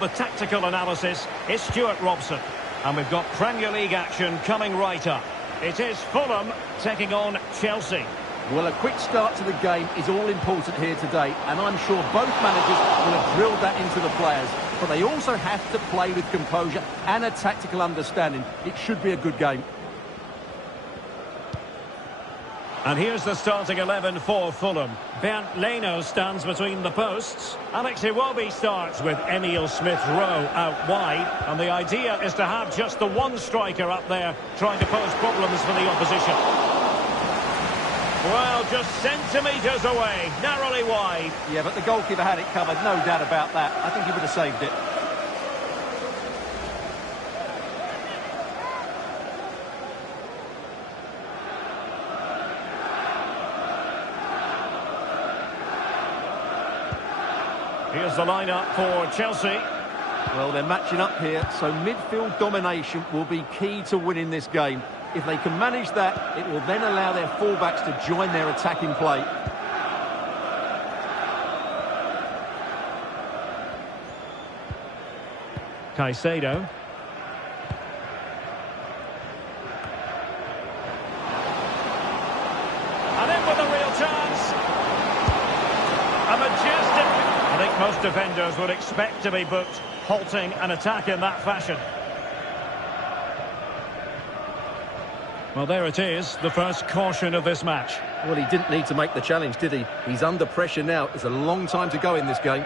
The tactical analysis is Stuart Robson. And we've got Premier League action coming right up. It is Fulham taking on Chelsea. Well, a quick start to the game is all important here today, and I'm sure both managers will have drilled that into the players. But they also have to play with composure and a tactical understanding. It should be a good game. And here's the starting 11 for Fulham. Bernd Leno stands between the posts. Alex Iwobi starts with Emile Smith-Rowe out wide. And the idea is to have just the one striker up there trying to pose problems for the opposition. Well, just centimetres away, narrowly wide. Yeah, but the goalkeeper had it covered, no doubt about that. I think he would have saved it. Here's the lineup for Chelsea. Well, they're matching up here, so midfield domination will be key to winning this game. If they can manage that, it will then allow their fullbacks to join their attacking play. Caicedo. And in with a real chance. A majestic... I think most defenders would expect to be booked, halting an attack in that fashion. Well, there it is, the first caution of this match. Well, he didn't need to make the challenge, did he? He's under pressure now. There's a long time to go in this game.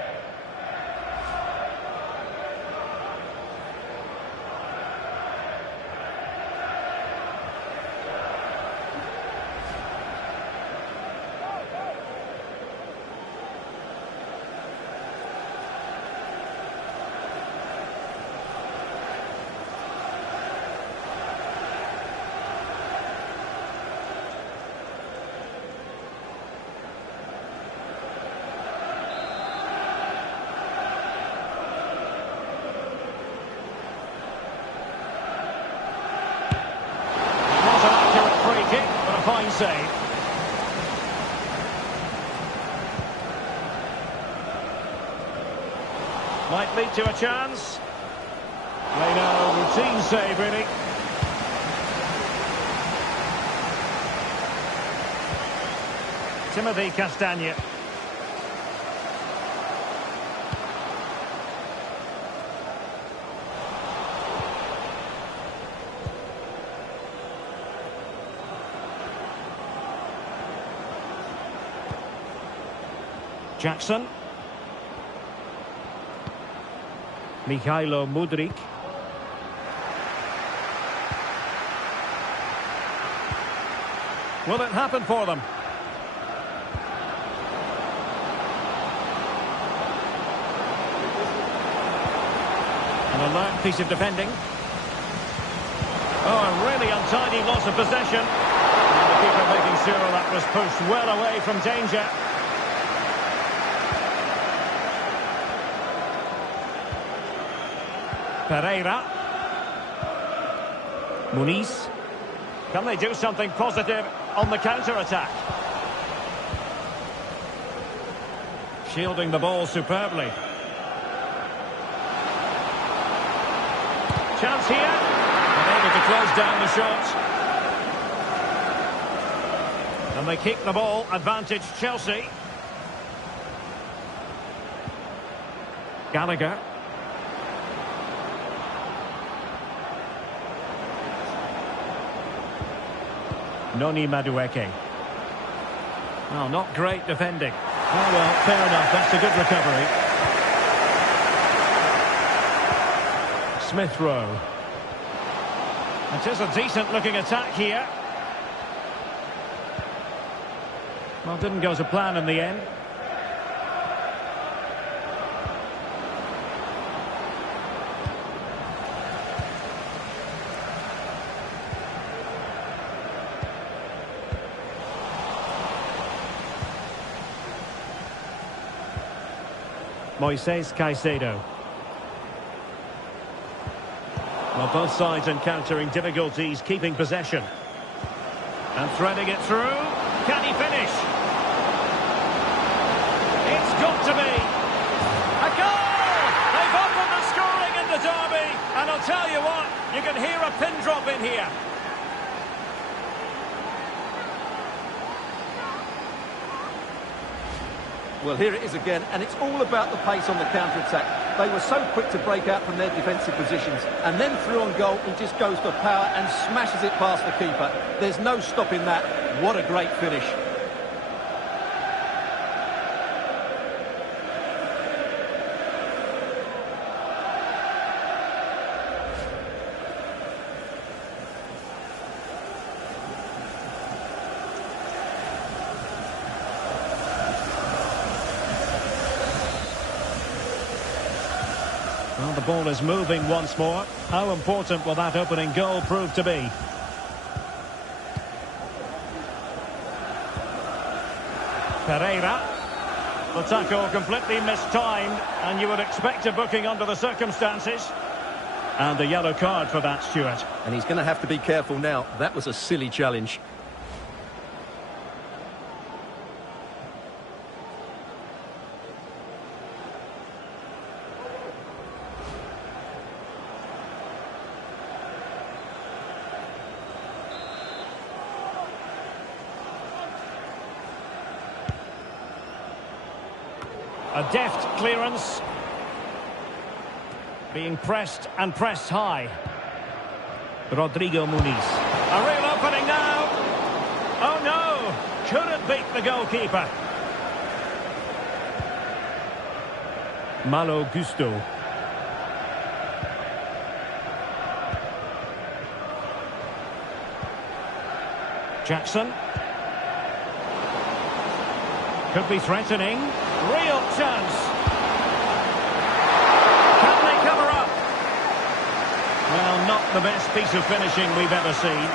Fine save. Might lead to a chance. Leno, routine save, really. Timothy Castagne. Jackson. Mikhailo Mudryk. Will it happen for them? An alert piece of defending. Oh, a really untidy loss of possession. And the keeper making sure that was pushed well away from danger. Pereira. Muniz. Can they do something positive on the counter-attack? Shielding the ball superbly. Chance here. And able to close down the shot. And they kick the ball. Advantage Chelsea. Gallagher. Noni Madueke. Well, not great defending. Oh, well, fair enough. That's a good recovery. Smith-Rowe. It is a decent-looking attack here. Well, didn't go to plan in the end. Moises Caicedo. Well, both sides encountering difficulties keeping possession. And threading it through. Can he finish? It's got to be. A goal! They've opened the can hear a pin drop in here. Well, here it is again, and it's all about the pace on the counter-attack. They were so quick to break out from their defensive positions, and then through on goal, he just goes for power and smashes it past the keeper. There's no stopping that. What a great finish. Well, the ball is moving once more. How important will that opening goal prove to be? Pereira. The tackle completely mistimed, and you would expect a booking under the circumstances. And a yellow card for that, Stuart. And he's going to have to be careful now. That was a silly challenge. A deft clearance. Being pressed and pressed high. Rodrigo Muniz. A real opening now. Oh no! Couldn't beat the goalkeeper. Malo Gusto. Jackson. Could be threatening. Real chance. Can they cover up? Well, not the best piece of finishing we've ever seen.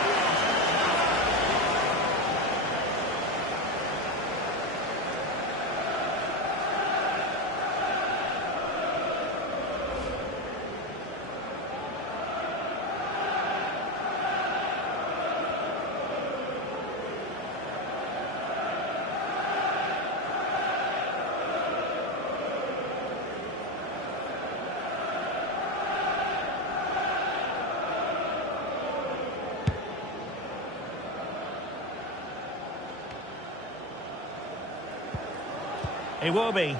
Iwobi.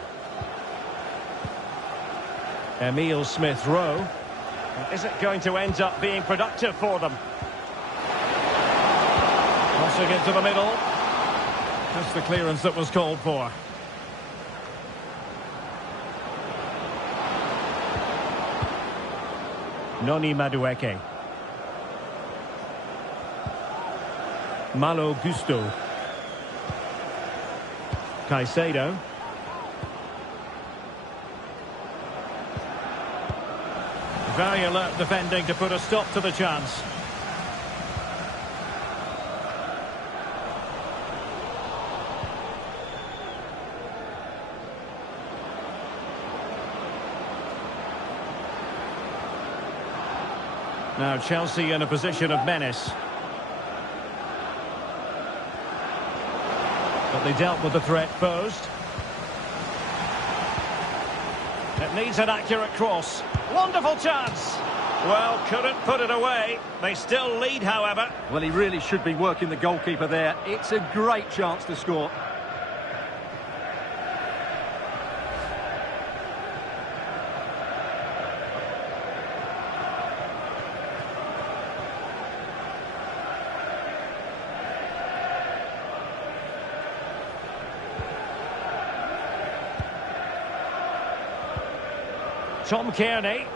Emile Smith-Rowe. Is it going to end up being productive for them? Crossing into the middle. Just the clearance that was called for. Noni Madueke. Malo Gusto. Caicedo. Very alert defending to put a stop to the chance. Now Chelsea in a position of menace. But they dealt with the threat posed. It needs an accurate cross. Wonderful chance. Well, couldn't put it away. They still lead, however. Well, he really should be working the goalkeeper there. It's a great chance to score. Tom Kearney.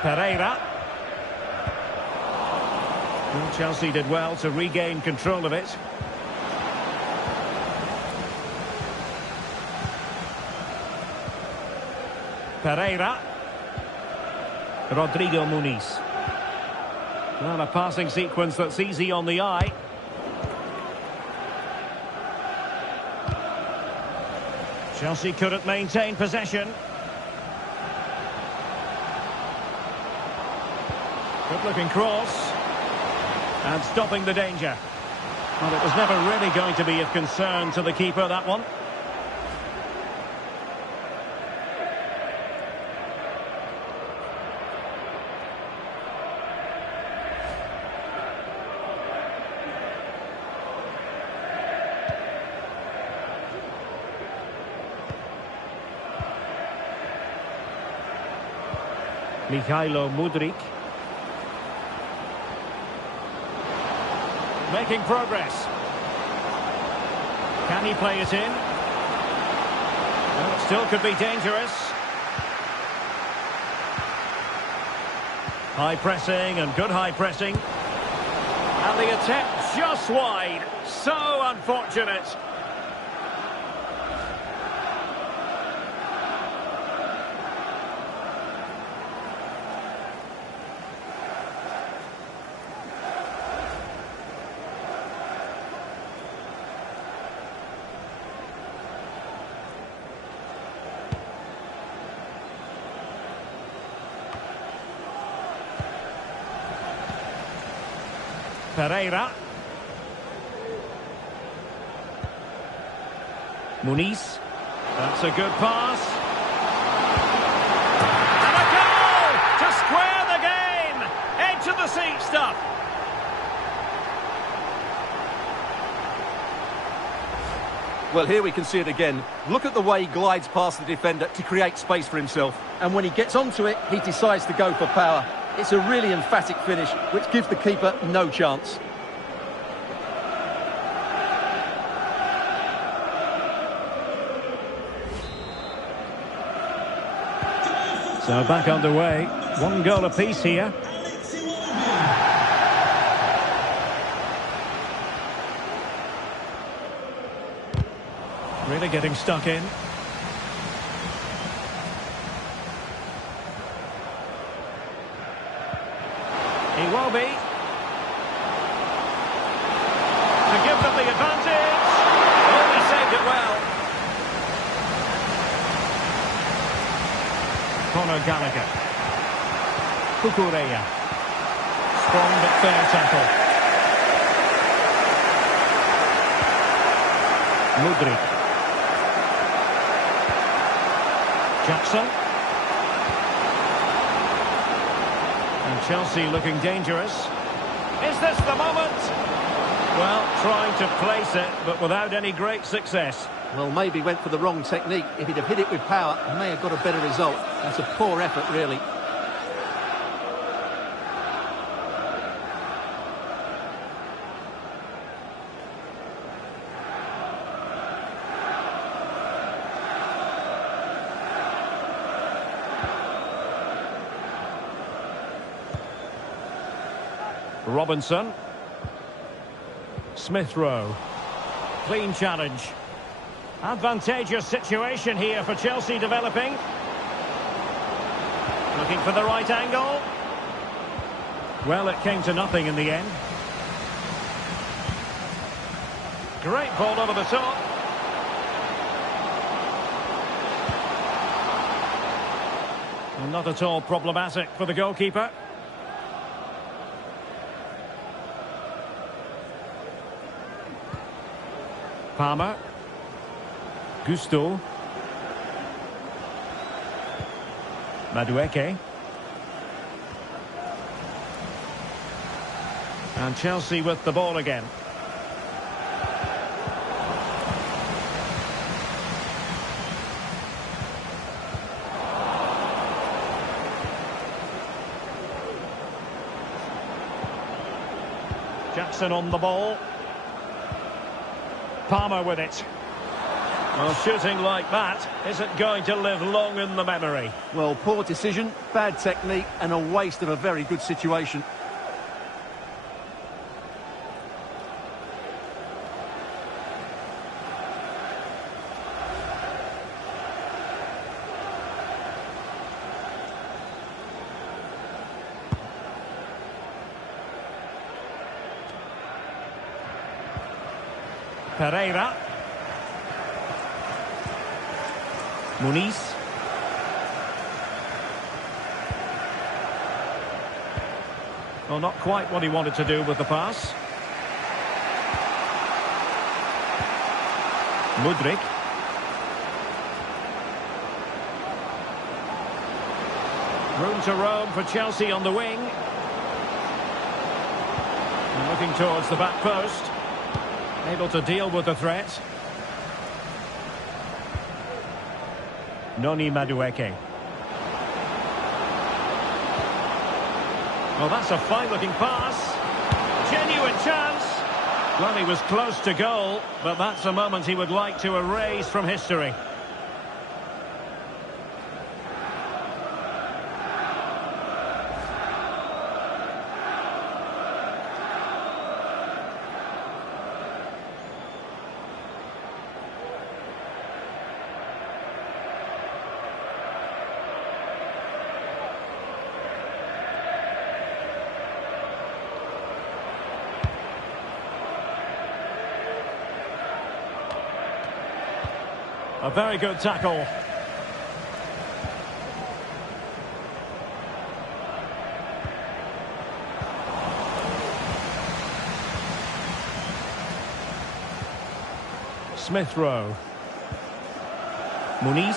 Pereira. Well, Chelsea did well to regain control of it. Pereira. Rodrigo Muniz. Well, a passing sequence that's easy on the eye. Chelsea couldn't maintain possession. Good-looking cross. And stopping the danger. Well, it was never really going to be of concern to the keeper, that one. Mikhailo Mudryk. Making progress. Can he play it in? Well, it still could be dangerous. High pressing and good high pressing. And the attempt just wide. So unfortunate. Pereira. Muniz. That's a good pass. And a goal to square the game. Edge of the seat stuff. Well, here we can see it again. Look at the way he glides past the defender to create space for himself. And when he gets onto it, he decides to go for power. It's a really emphatic finish, which gives the keeper no chance. So back underway. One goal apiece here. Really getting stuck in. He will be. To give them the advantage. Oh, he saved it well. Conor Gallagher. Cucurella. Strong but fair tackle. Mudryk. Jackson. And Chelsea looking dangerous. Is this the moment? Well, trying to place it, but without any great success. Well, maybe went for the wrong technique. If he'd have hit it with power, he may have got a better result. That's a poor effort, really. Robinson. Smith Rowe. Clean challenge. Advantageous situation here for Chelsea developing. Looking for the right angle. Well, it came to nothing in the end. Great ball over the top. And not at all problematic for the goalkeeper. Palmer. Gusto. Madueke. And Chelsea with the ball again. Jackson on the ball. Palmer with it. Well, shooting like that isn't going to live long in the memory. Well, poor decision, bad technique, and a waste of a very good situation. Pereira. Muniz. Well, not quite what he wanted to do with the pass. Mudryk. Room to roam for Chelsea on the wing. And looking towards the back post. Able to deal with the threat. Noni Madueke. Well, that's a fine-looking pass. Genuine chance. Well, he was close to goal, but that's a moment he would like to erase from history. A very good tackle. Smith Rowe. Muniz.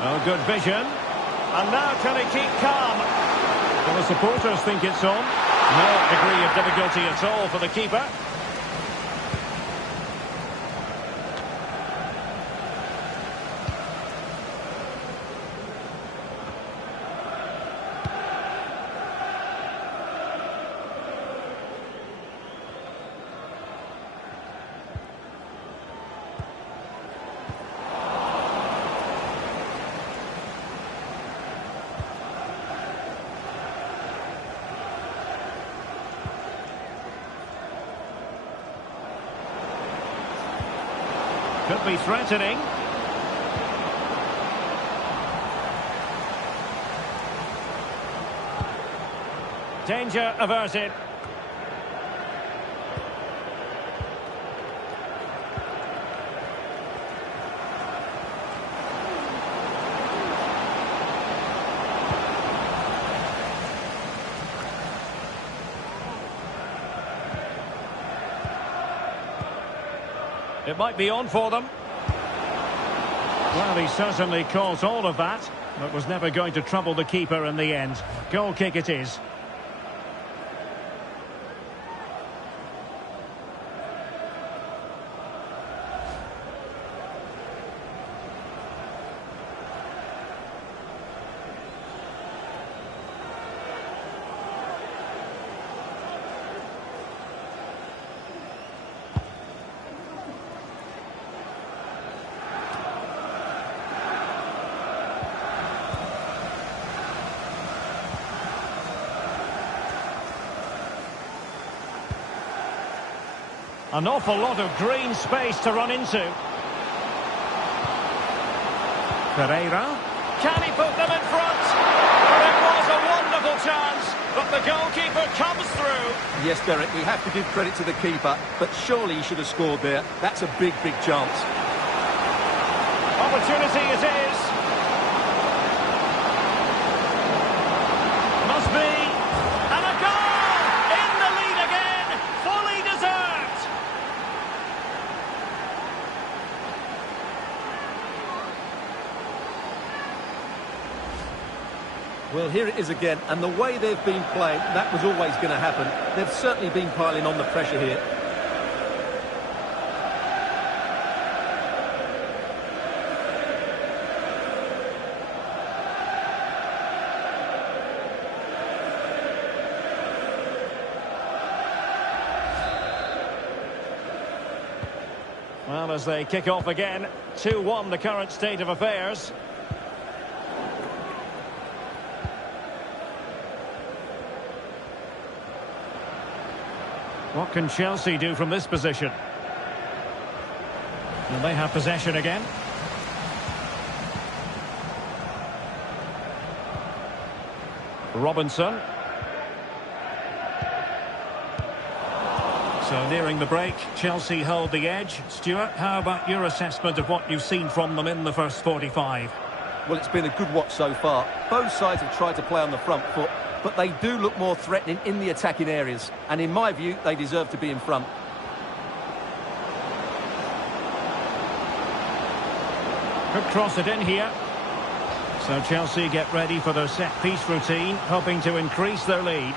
Oh, good vision. And now can he keep calm? Well, the supporters think it's on. No degree of difficulty at all for the keeper. Could be threatening. Danger averted. It might be on for them. Well, he certainly caused all of that, but was never going to trouble the keeper in the end. Goal kick it is. An awful lot of green space to run into. Pereira. Can he put them in front? Well, it was a wonderful chance, but the goalkeeper comes through. Yes, Derek, we have to give credit to the keeper, but surely he should have scored there. That's a big, big chance. Opportunity it is. Must be. And a goal! In the lead again! Fully deserved! Well, here it is again, and the way they've been playing, that was always going to happen. They've certainly been piling on the pressure here. Well, as they kick off again, 2-1 the current state of affairs. What can Chelsea do from this position? And they have possession again. Robinson. So nearing the break, Chelsea hold the edge. Stuart, how about your assessment of what you've seen from them in the first 45? Well, it's been a good watch so far. Both sides have tried to play on the front foot, but they do look more threatening in the attacking areas. And in my view, they deserve to be in front. Could cross it in here. So Chelsea get ready for their set-piece routine, hoping to increase their lead.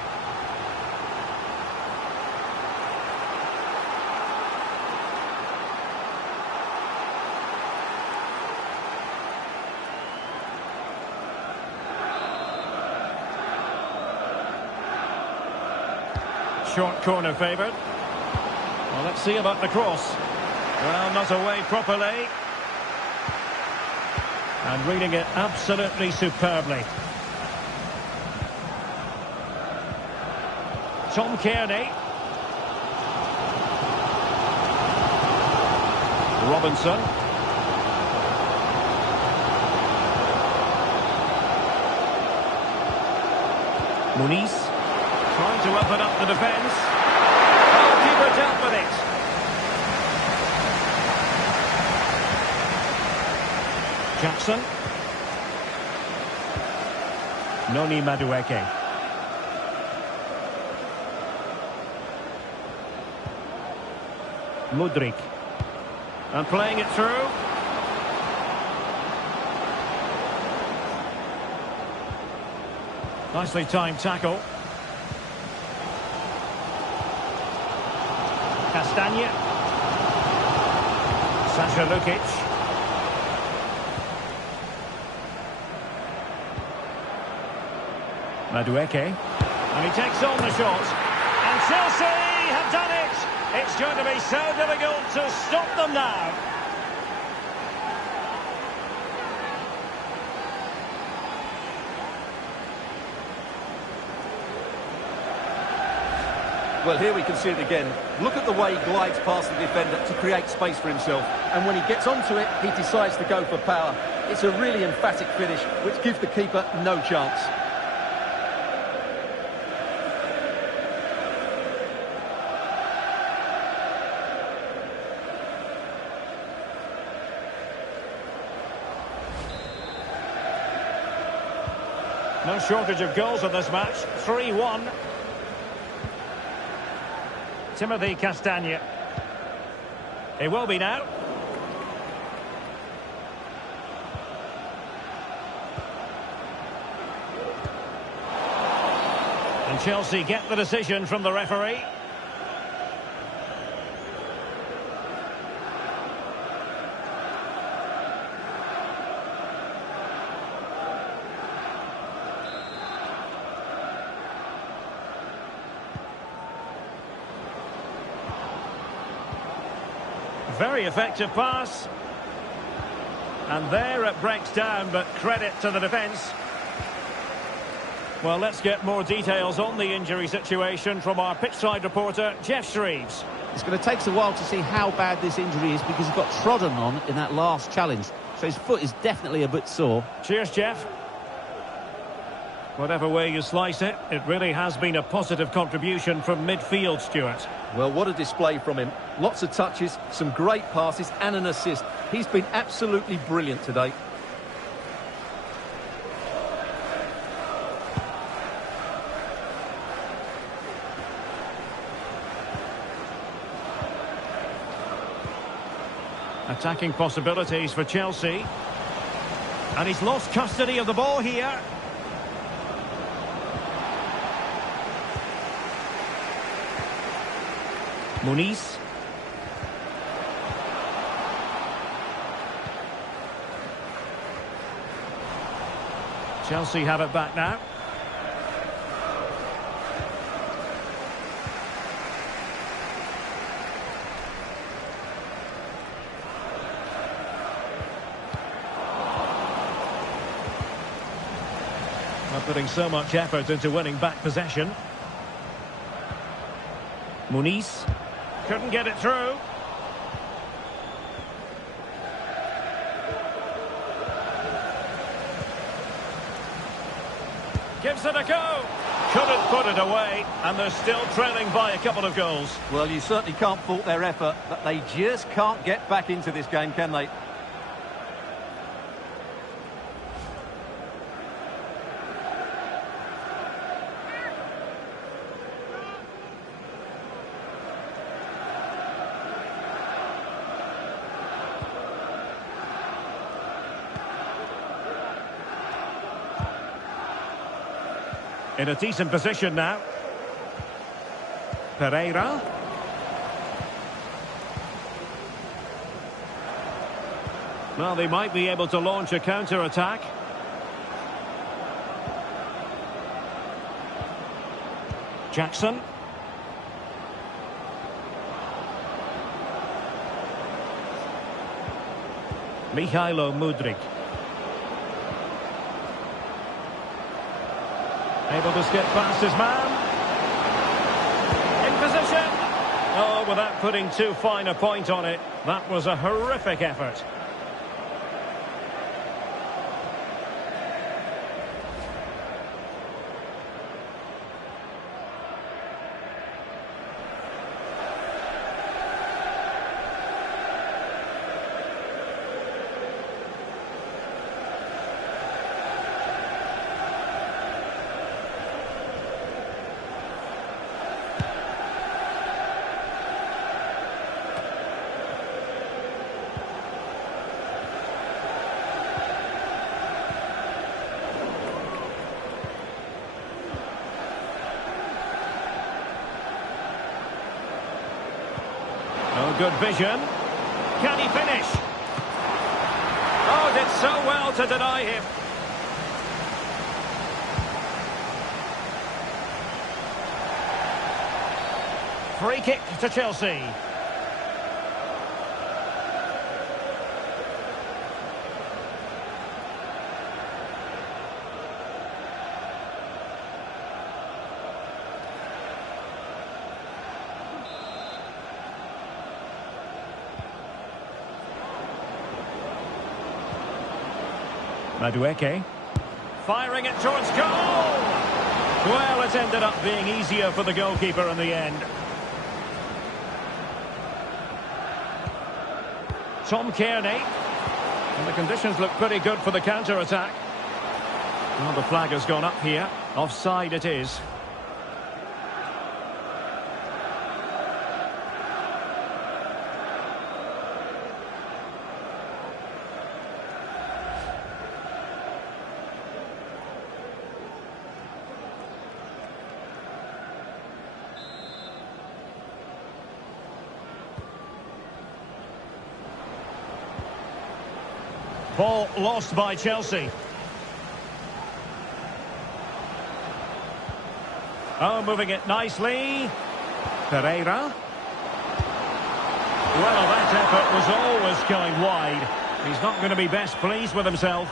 Short corner favoured. Well, let's see about the cross. Well, not away properly. And reading it absolutely superbly. Tom Kearney. Robinson. Muniz. Trying to open up the defence. Oh, keeper dealt with it. Jackson. Noni Madueke. Mudryk. And playing it through. Nicely timed tackle. Castagne. Sasha Lukic. Madueke. And he takes on the shot. And Chelsea have done it. It's going to be so difficult to stop them now. Well, here we can see it again. Look at the way he glides past the defender to create space for himself. And when he gets onto it, he decides to go for power. It's a really emphatic finish, which gives the keeper no chance. No shortage of goals in this match. 3-1. Timothy Castagne. He will be now. And Chelsea get the decision from the referee. Very effective pass. And there it breaks down, but credit to the defence. Well, let's get more details on the injury situation from our pitchside reporter, Jeff Shreves. It's going to take us a while to see how bad this injury is because he got trodden on in that last challenge. So his foot is definitely a bit sore. Cheers, Jeff. Whatever way you slice it, it really has been a positive contribution from midfield, Stuart. Well, what a display from him. Lots of touches, some great passes and an assist. He's been absolutely brilliant today. Attacking possibilities for Chelsea. And he's lost custody of the ball here. Muniz. Chelsea have it back now. Not putting so much effort into winning back possession. Muniz. Couldn't get it through. Gives it a go. Couldn't put it away, and they're still trailing by a couple of goals. Well, you certainly can't fault their effort, but they just can't get back into this game, can they? In a decent position now. Pereira. Well, they might be able to launch a counter-attack. Jackson. Mihailo Mudryk. Able to skip past his man. In position. Oh, without putting too fine a point on it, that was a horrific effort. Oh, good vision. Can he finish? Oh, did so well to deny him. Free kick to Chelsea. Madueke. Firing it towards goal! Well, it ended up being easier for the goalkeeper in the end. Tom Kearney. And the conditions look pretty good for the counter-attack. Well, the flag has gone up here. Offside it is. Ball lost by Chelsea. Oh, moving it nicely. Pereira. Well, that effort was always going wide. He's not going to be best pleased with himself.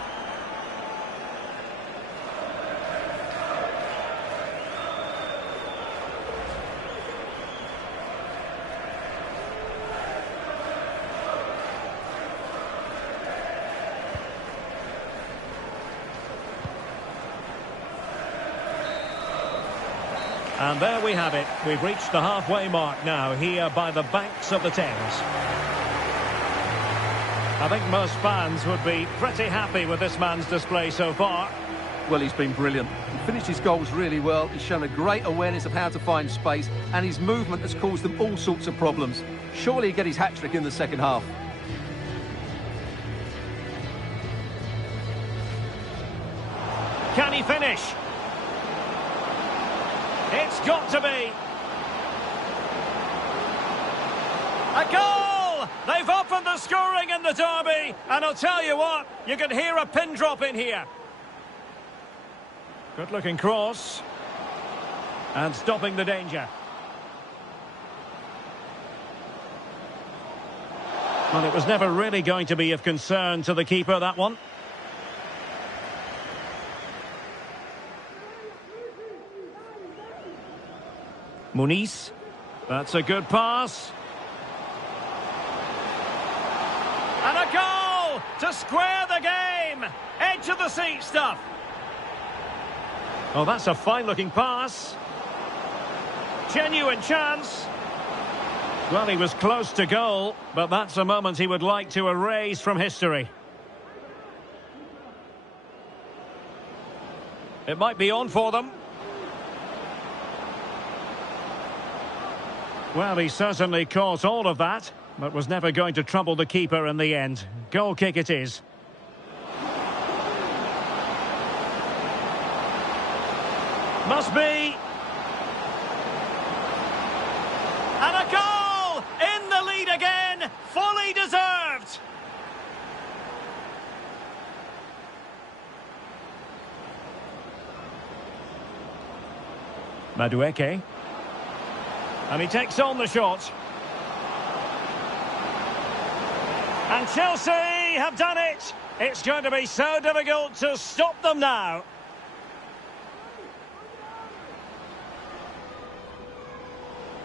And there we have it. We've reached the halfway mark now here by the banks of the Thames. I think most fans would be pretty happy with this man's display so far. Well, he's been brilliant. He finished his goals really well. He's shown a great awareness of how to find space, and his movement has caused them all sorts of problems. Surely he'll get his hat-trick in the second half. Can he finish? It's got to be. A goal! They've opened the scoring in the derby, and I'll tell you what, you can hear a pin drop in here. Good looking cross. And stopping the danger. Well, it was never really going to be of concern to the keeper, that one. Muniz. That's a good pass. And a goal to square the game. Edge of the seat stuff. Oh, that's a fine-looking pass. Genuine chance. Well, he was close to goal, but that's a moment he would like to erase from history. It might be on for them. Well, he certainly caught all of that, but was never going to trouble the keeper in the end. Goal kick it is. Must be. And a goal! In the lead again! Fully deserved! Madueke. And he takes on the shot. And Chelsea City have done it. It's going to be so difficult to stop them now.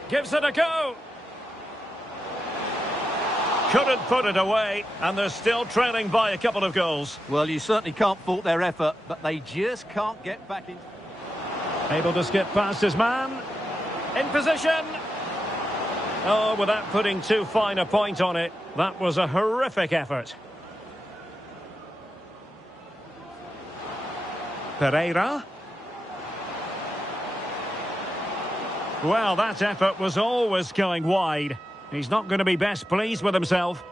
Gives it a go. Couldn't put it away, and they're still trailing by a couple of goals. Well, you certainly can't fault their effort, but they just can't get back in. Able to skip past his man. In position. Oh, without putting too fine a point on it, that was a horrific effort. Pereira. Well, that effort was always going wide. He's not going to be best pleased with himself.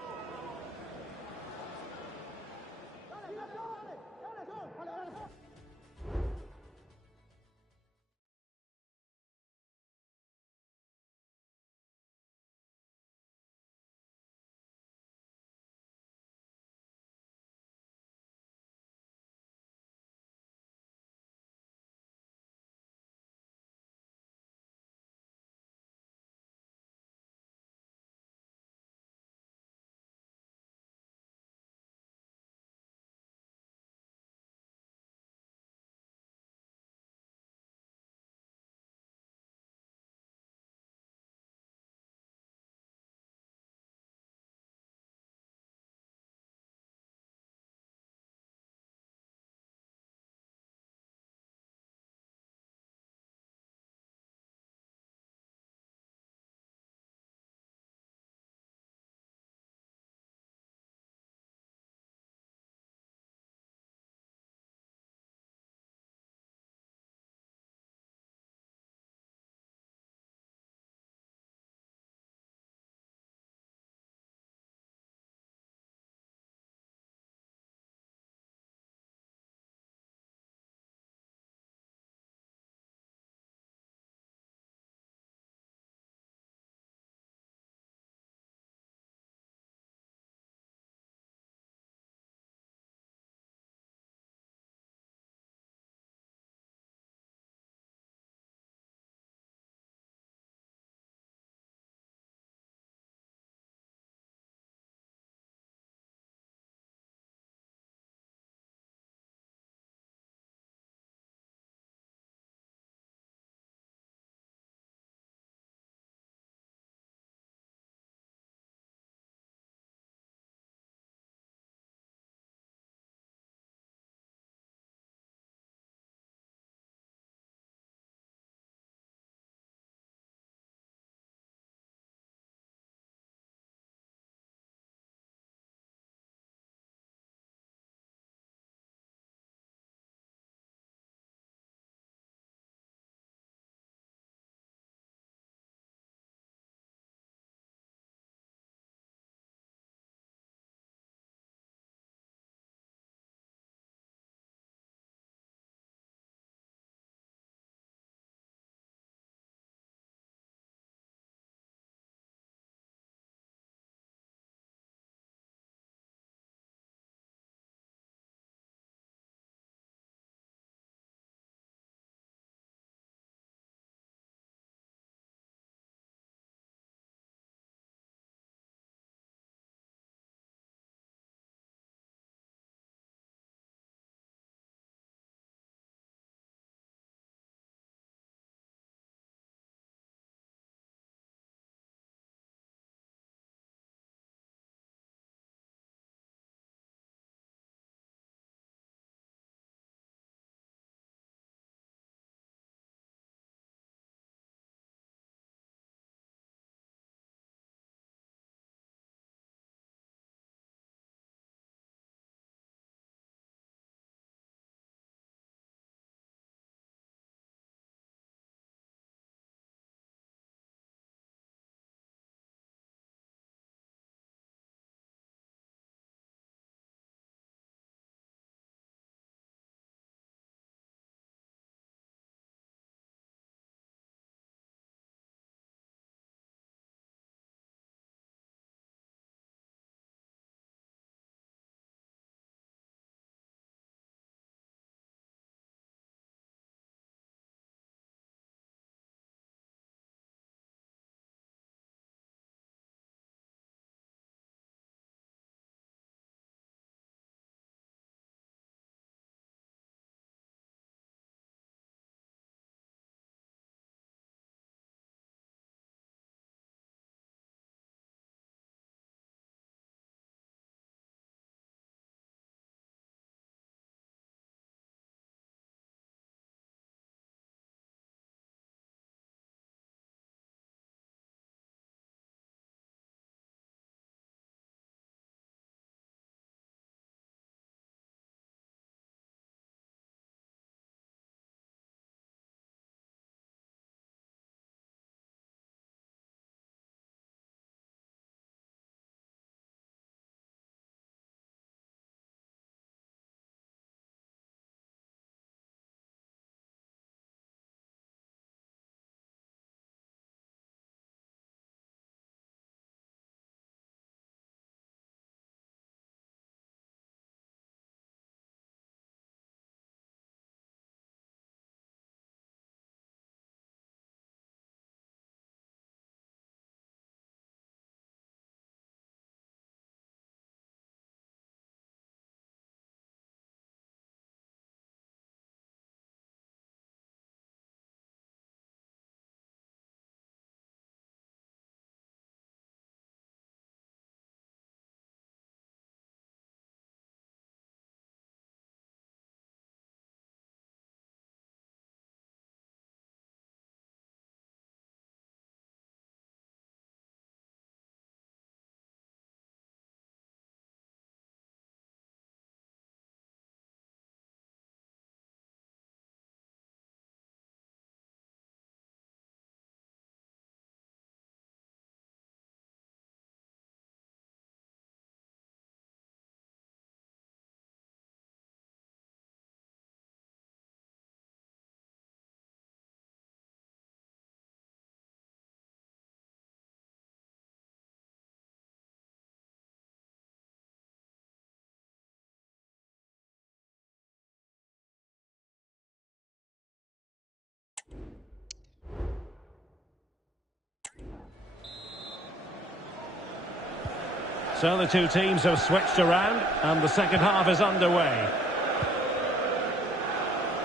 So the two teams have switched around, and the second half is underway.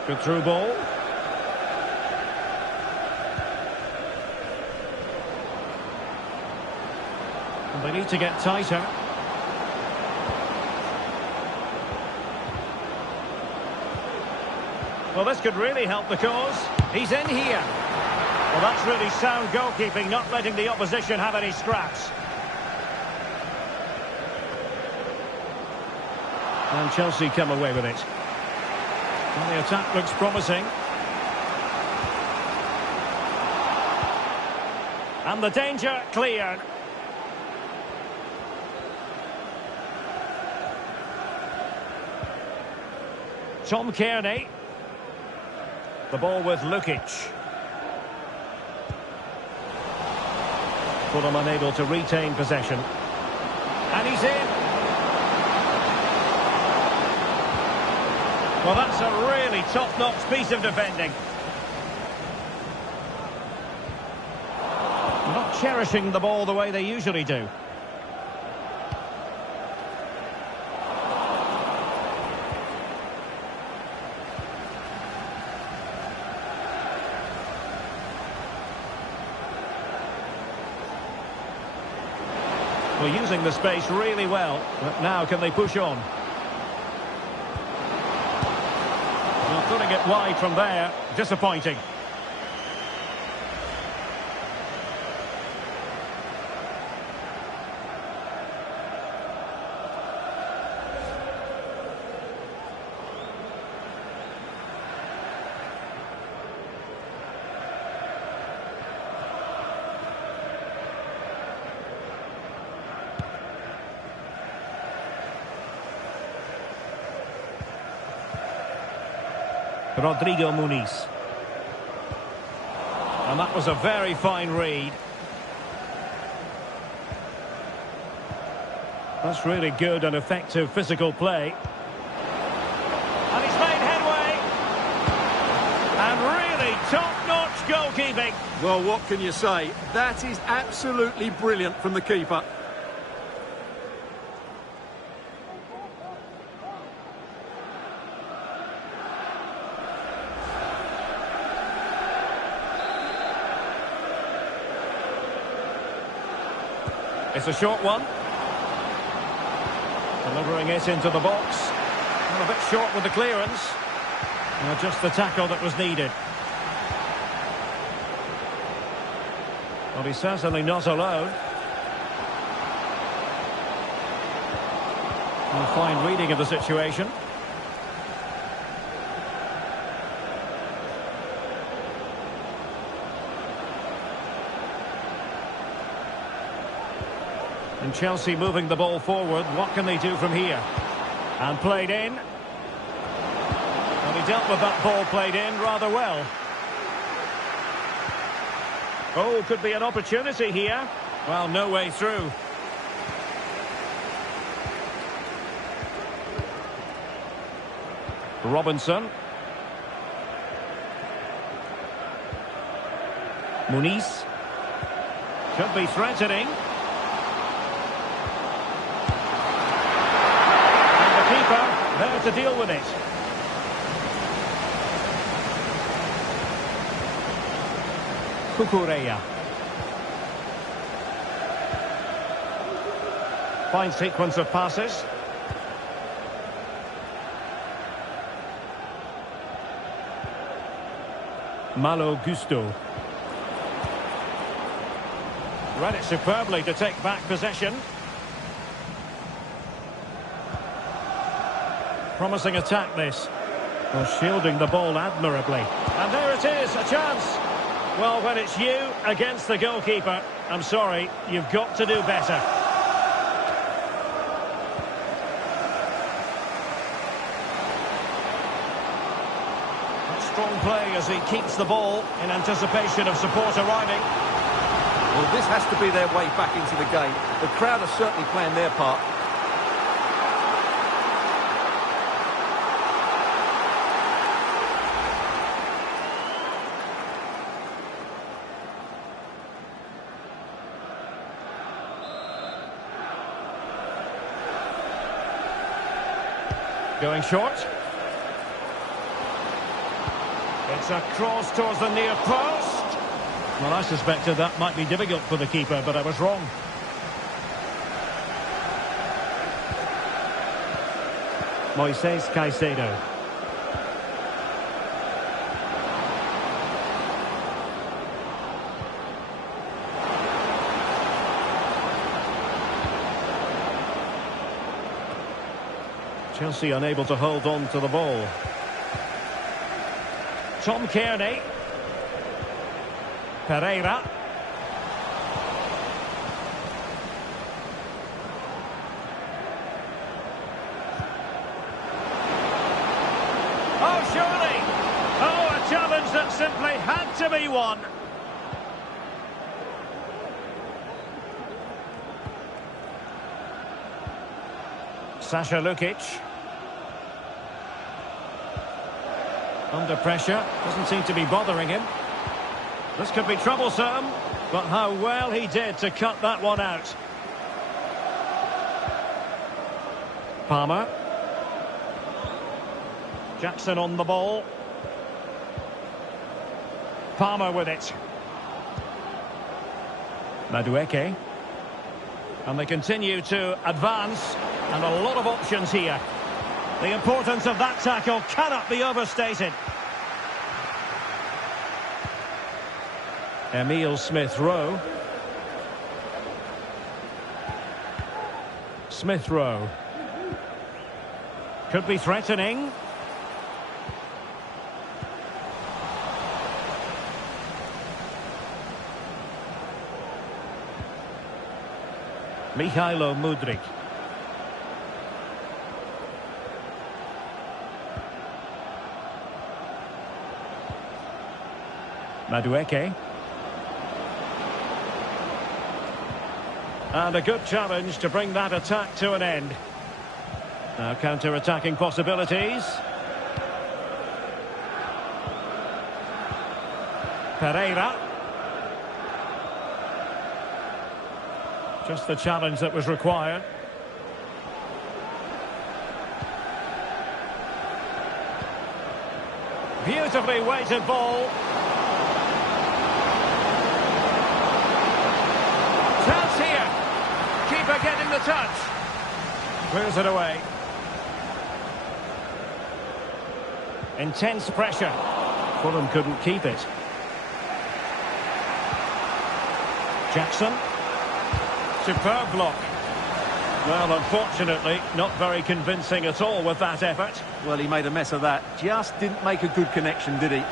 Good through ball. And they need to get tighter. Well, this could really help the cause. He's in here. Well, that's really sound goalkeeping, not letting the opposition have any scraps. And Chelsea come away with it. Well, the attack looks promising. And the danger cleared. Tom Kearney. The ball with Lukic. Fulham unable to retain possession. And he's in. Well, that's a really top-notch piece of defending. Not cherishing the ball the way they usually do. Well, using the space really well, but now can they push on? Well, putting it wide from there, disappointing. Rodrigo Muniz. And that was a very fine read. That's really good and effective physical play. And he's made headway. And really top-notch goalkeeping. Well, what can you say? That is absolutely brilliant from the keeper. It's a short one. Delivering it into the box. Well, a bit short with the clearance. Just the tackle that was needed. Well, he's certainly not alone. A fine reading of the situation. And Chelsea moving the ball forward. What can they do from here? And played in. Well, he dealt with that ball played in rather well. Oh, could be an opportunity here. Well, no way through. Robinson. Muniz. Could be threatening. There to deal with it. Kukureya. Fine sequence of passes. Malo Gusto. Read it superbly to take back possession. Promising attack this. Well, shielding the ball admirably. And there it is, a chance. Well, when it's you against the goalkeeper, I'm sorry, you've got to do better. Strong play as he keeps the ball in anticipation of support arriving. Well, this has to be their way back into the game. The crowd are certainly playing their part. Going short. It's a cross towards the near post. Well, I suspected that might be difficult for the keeper, but I was wrong. Moises Caicedo. Chelsea unable to hold on to the ball. Tom Kearney. Pereira. Oh, surely! Oh, a challenge that simply had to be won. Sasha Lukic. Under pressure, doesn't seem to be bothering him. This could be troublesome, but how well he did to cut that one out. Palmer. Jackson on the ball. Palmer with it. Madueke. And they continue to advance, and a lot of options here. The importance of that tackle cannot be overstated. Emile Smith-Rowe. Smith-Rowe. Could be threatening. Michailo Mudryk. Madueke. And a good challenge to bring that attack to an end. Now counter-attacking possibilities. Pereira. Just the challenge that was required. Beautifully weighted ball. Chance here. Keeper getting the touch. Clears it away. Intense pressure. Fulham couldn't keep it. Jackson. Superb block. Well, unfortunately, not very convincing at all with that effort. Well, he made a mess of that. Just didn't make a good connection, did he?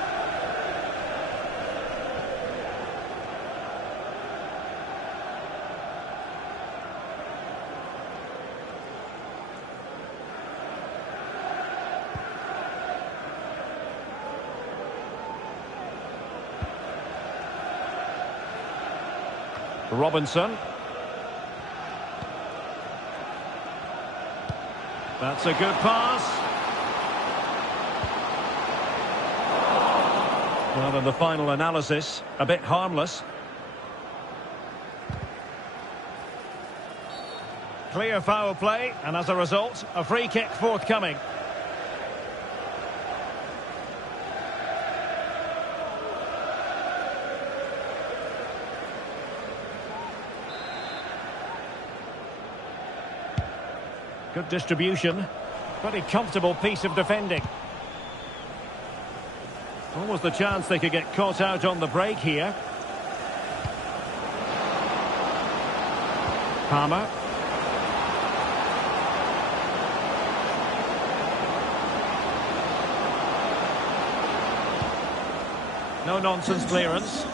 Robinson. That's a good pass. Well, in the final analysis, a bit harmless. Clear foul play, and as a result, a free kick forthcoming. Good distribution. Pretty comfortable piece of defending. Almost the chance they could get caught out on the break here. Palmer. No nonsense clearance.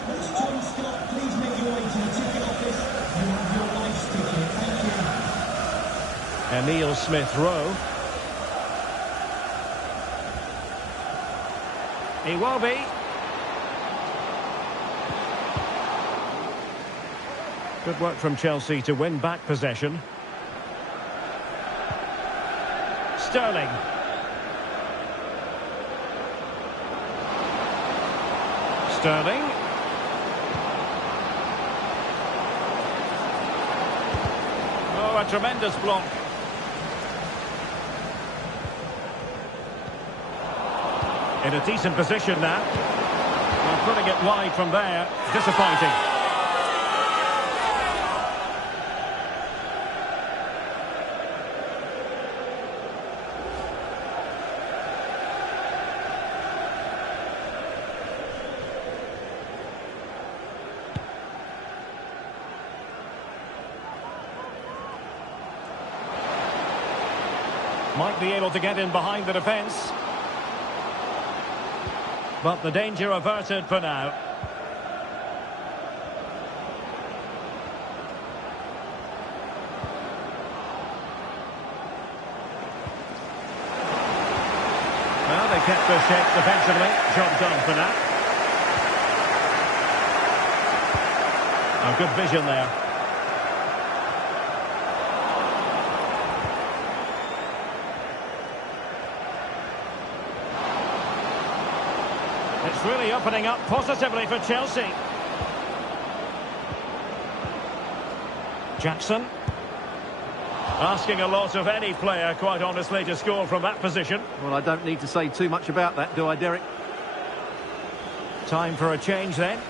Emile Smith-Rowe. Iwobi. Good work from Chelsea to win back possession. Sterling. Sterling. Oh, a tremendous block. In a decent position now. Well, putting it wide from there. Disappointing. Might be able to get in behind the defence. But the danger averted for now. Well, they kept their shape defensively. Job done for now. Oh, good vision there. It's really opening up positively for Chelsea. Jackson. Asking a lot of any player, quite honestly, to score from that position. Well, I don't need to say too much about that, do I, Derek? Time for a change then.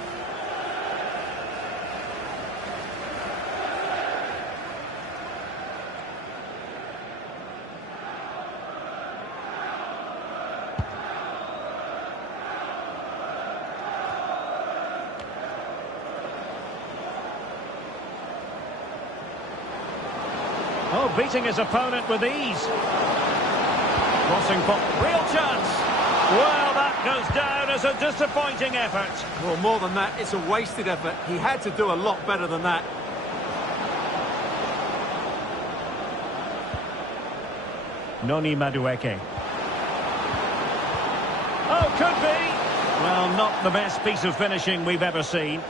Oh, beating his opponent with ease. Crossing for real chance. Well, that goes down as a disappointing effort. Well, more than that, it's a wasted effort. He had to do a lot better than that. Noni Madueke. Oh, could be. Well, not the best piece of finishing we've ever seen.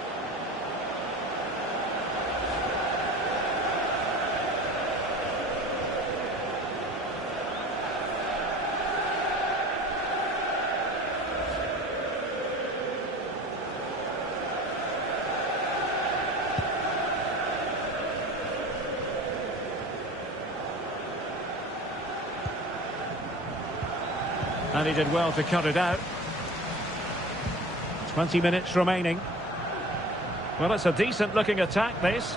And he did well to cut it out. 20 minutes remaining. Well, it's a decent-looking attack, this.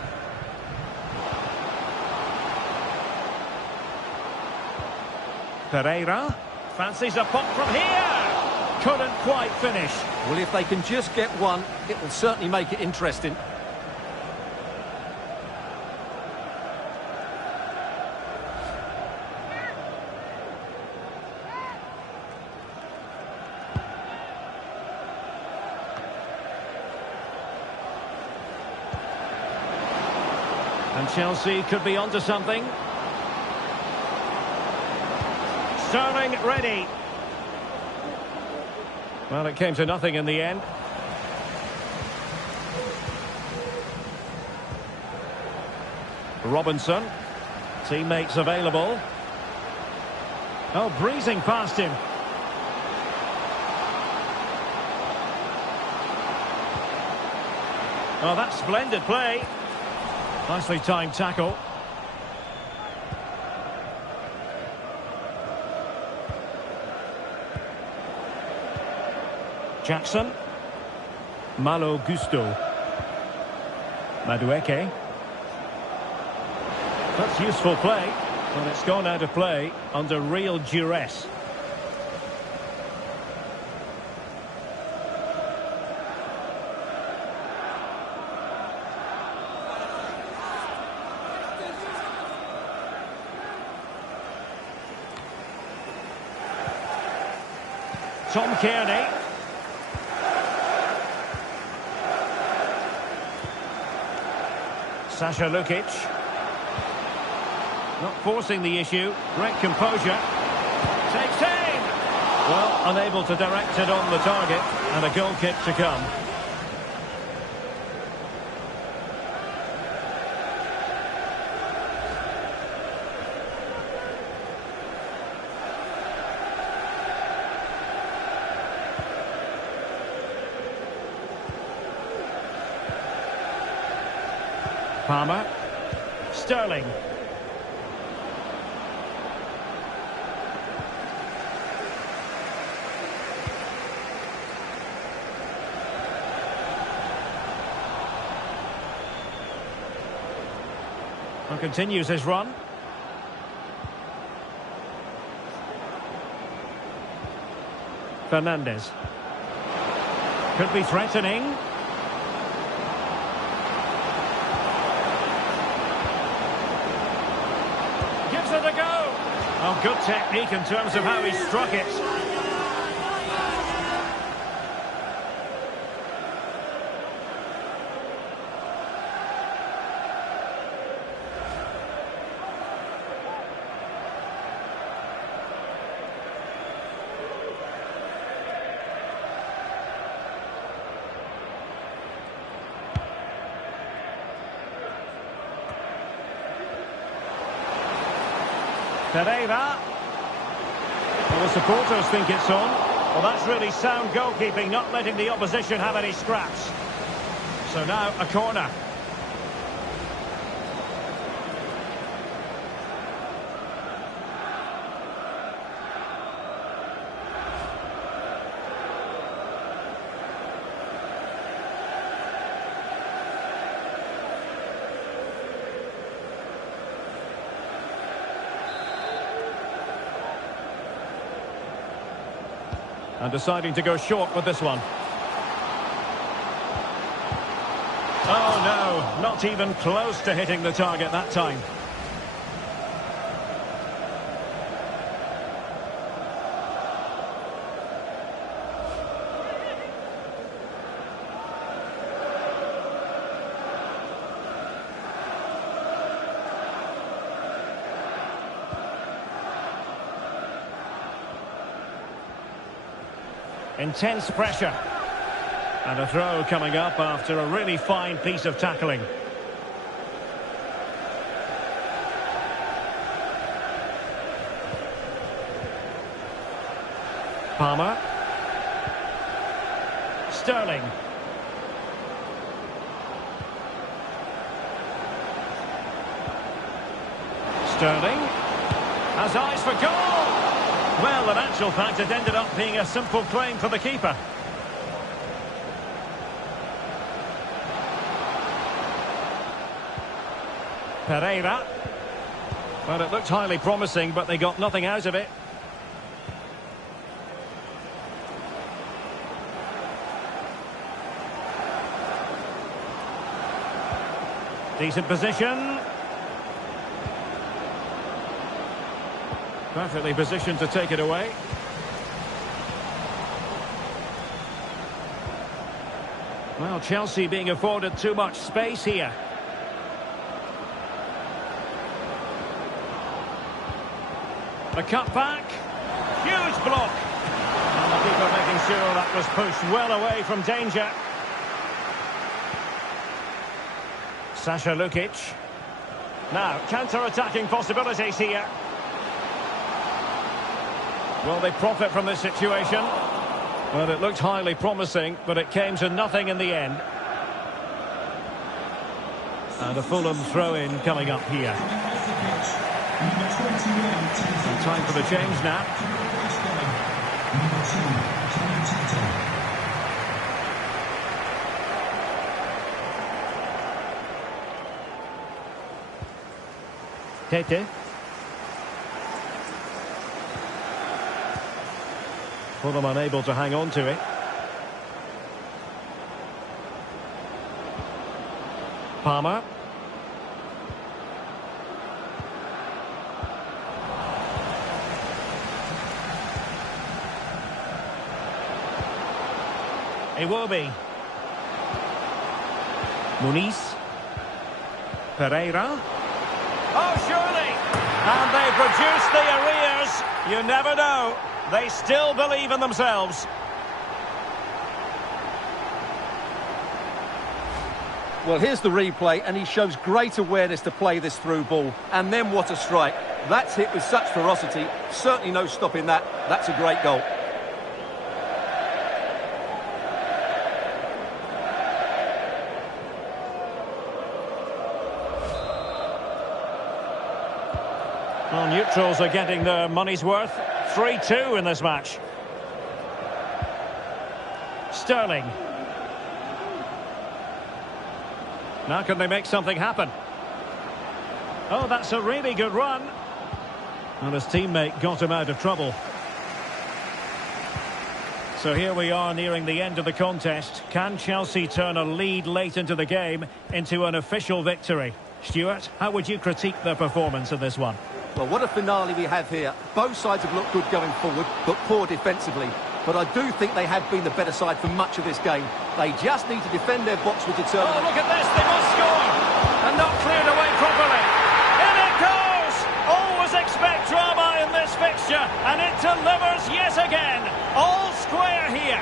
Pereira fancies a pop from here. Couldn't quite finish. Well, if they can just get one, it will certainly make it interesting. And Chelsea could be onto something. Sterling ready. Well, it came to nothing in the end. Robinson. Teammates available. Oh, breezing past him. Oh, that's splendid play. Nicely timed tackle. Jackson. Malo Gusto. Madueke. That's useful play, but it's gone out of play under real duress. Tom Kearney. Sasha Lukic. Not forcing the issue. Great composure. Takes aim. Well, unable to direct it on the target. And a goal kick to come. Palmer. Sterling. And continues his run. Fernandez. Could be threatening. Gives it a go. Oh, good technique in terms of how he struck it. Pereira. Well, the supporters think it's on. Well, that's really sound goalkeeping, not letting the opposition have any scraps. So now a corner. And deciding to go short with this one. Oh no, not even close to hitting the target that time. Intense pressure. And a throw coming up after a really fine piece of tackling. Palmer. Sterling. Sterling has eyes for goal. Well, in actual fact, it ended up being a simple claim for the keeper. Pereira. Well, it looked highly promising, but they got nothing out of it. Decent position. Perfectly positioned to take it away. Well, Chelsea being afforded too much space here. The cutback. Huge block. And the keeper making sure that was pushed well away from danger. Sasha Lukic. Now, counter-attacking possibilities here. Will they profit from this situation? Well, it looked highly promising, but it came to nothing in the end. And a Fulham throw-in coming up here. And time for the change now. Tete. Fulham unable to hang on to it. Palmer. Iwobi. Muniz. Pereira. Oh, surely! And they produced the arrears. You never know. They still believe in themselves. Well, here's the replay, and he shows great awareness to play this through ball. And then what a strike. That's hit with such ferocity. Certainly no stopping that. That's a great goal. Well, neutrals are getting their money's worth. 3-2 in this match. Sterling. Now can they make something happen? Oh, that's a really good run. And his teammate got him out of trouble. So here we are nearing the end of the contest. Can Chelsea turn a lead late into the game into an official victory? Stuart, how would you critique their performance in this one? Well, what a finale we have here. Both sides have looked good going forward, but poor defensively. But I do think they have been the better side for much of this game. They just need to defend their box with determination. Oh, look at this, they must score! And not cleared away properly. In it goes! Always expect drama in this fixture, and it delivers yet again. All square here.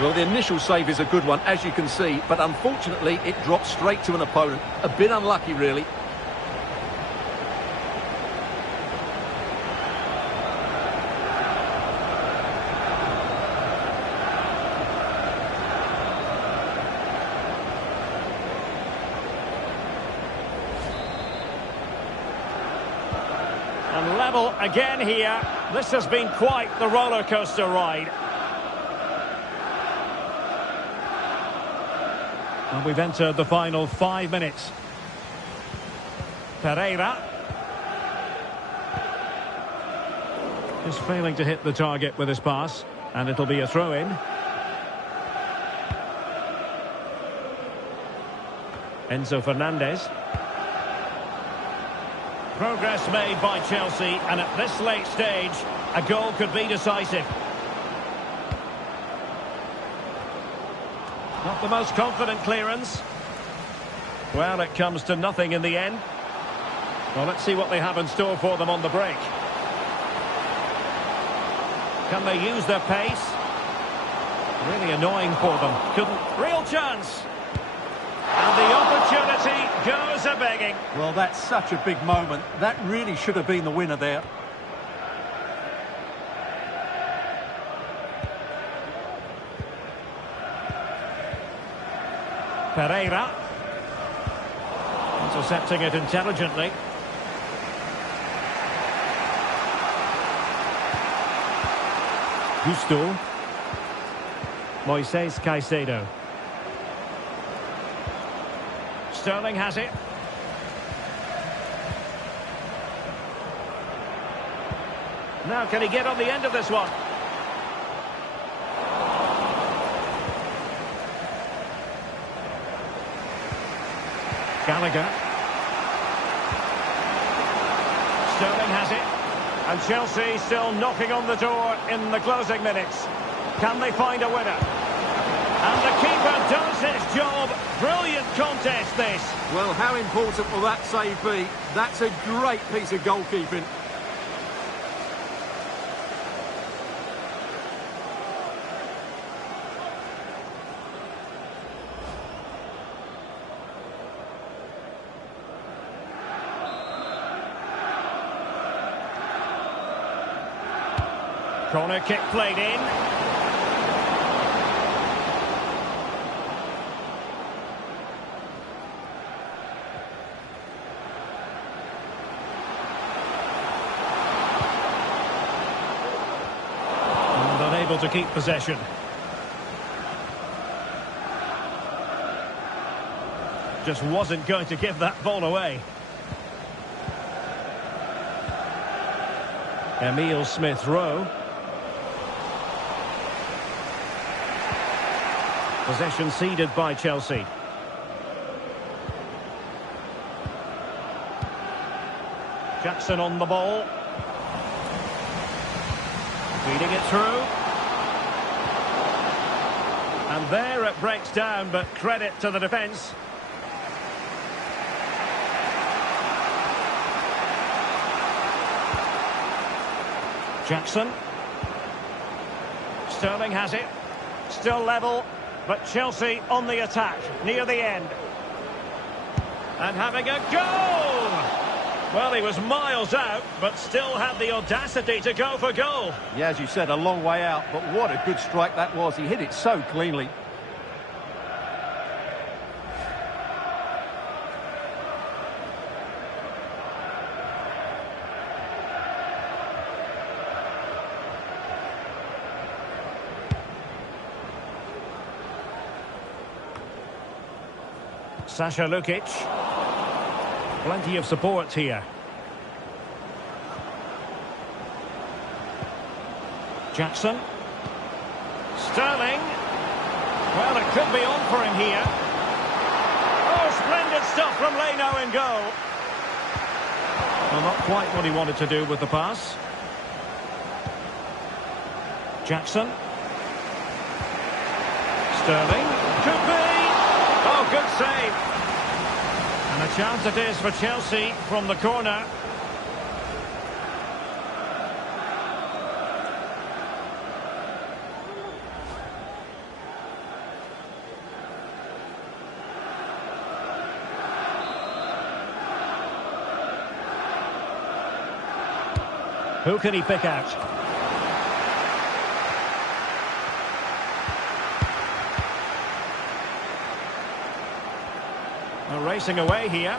Well, the initial save is a good one, as you can see, but unfortunately it drops straight to an opponent. A bit unlucky, really. And level again here. This has been quite the roller coaster ride. And we've entered the final 5 minutes. Pereira. Just failing to hit the target with his pass. And it'll be a throw-in. Enzo Fernandez. Progress made by Chelsea, and at this late stage, a goal could be decisive. Not the most confident clearance. Well, it comes to nothing in the end. Well, let's see what they have in store for them on the break. Can they use their pace? Really annoying for them. Couldn't. Real chance. And the opportunity goes a-begging. Well, that's such a big moment. That really should have been the winner there. Pereira. Intercepting it intelligently. Gusto. Moises Caicedo. Sterling has it. Now can he get on the end of this one? Gallagher. Sterling has it. And Chelsea still knocking on the door in the closing minutes. Can they find a winner? And the keeper does his job. Brilliant contest, this. Well, how important will that save be? That's a great piece of goalkeeping. Corner kick played in. And unable to keep possession. Just wasn't going to give that ball away. Emile Smith-Rowe. Possession ceded by Chelsea. Jackson on the ball. Feeding it through. And there it breaks down, but credit to the defence. Jackson. Sterling has it. Still level. But Chelsea on the attack, near the end. And having a goal! Well, he was miles out, but still had the audacity to go for goal. Yeah, as you said, a long way out, but what a good strike that was. He hit it so cleanly. Sasha Lukic. Plenty of support here. Jackson. Sterling. Well, it could be on for him here. Oh, splendid stuff from Leno in goal. Well, not quite what he wanted to do with the pass. Jackson. Sterling. Could be. Oh, good save. And a chance it is for Chelsea from the corner. Who can he pick out? They're racing away here.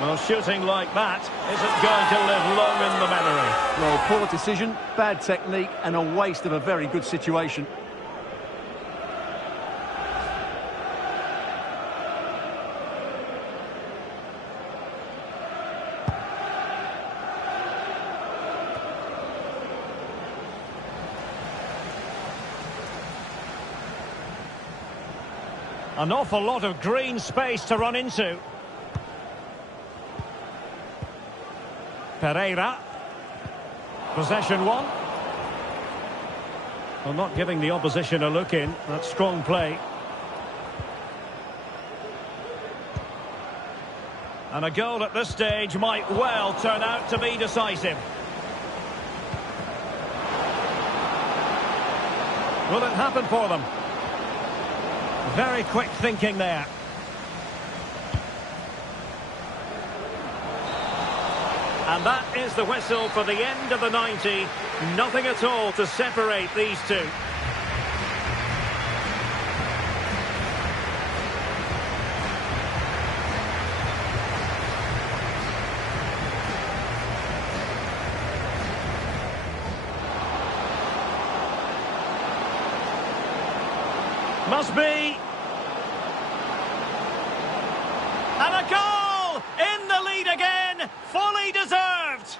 Well, shooting like that isn't going to live long in the memory. Well, poor decision, bad technique, and a waste of a very good situation. An awful lot of green space to run into. Pereira. Possession one. Well, not giving the opposition a look in. That's strong play. And a goal at this stage might well turn out to be decisive. Will it happen for them? Very quick thinking there. And that is the whistle for the end of the 90. Nothing at all to separate these two. Must be. And a goal! In the lead again! Fully deserved!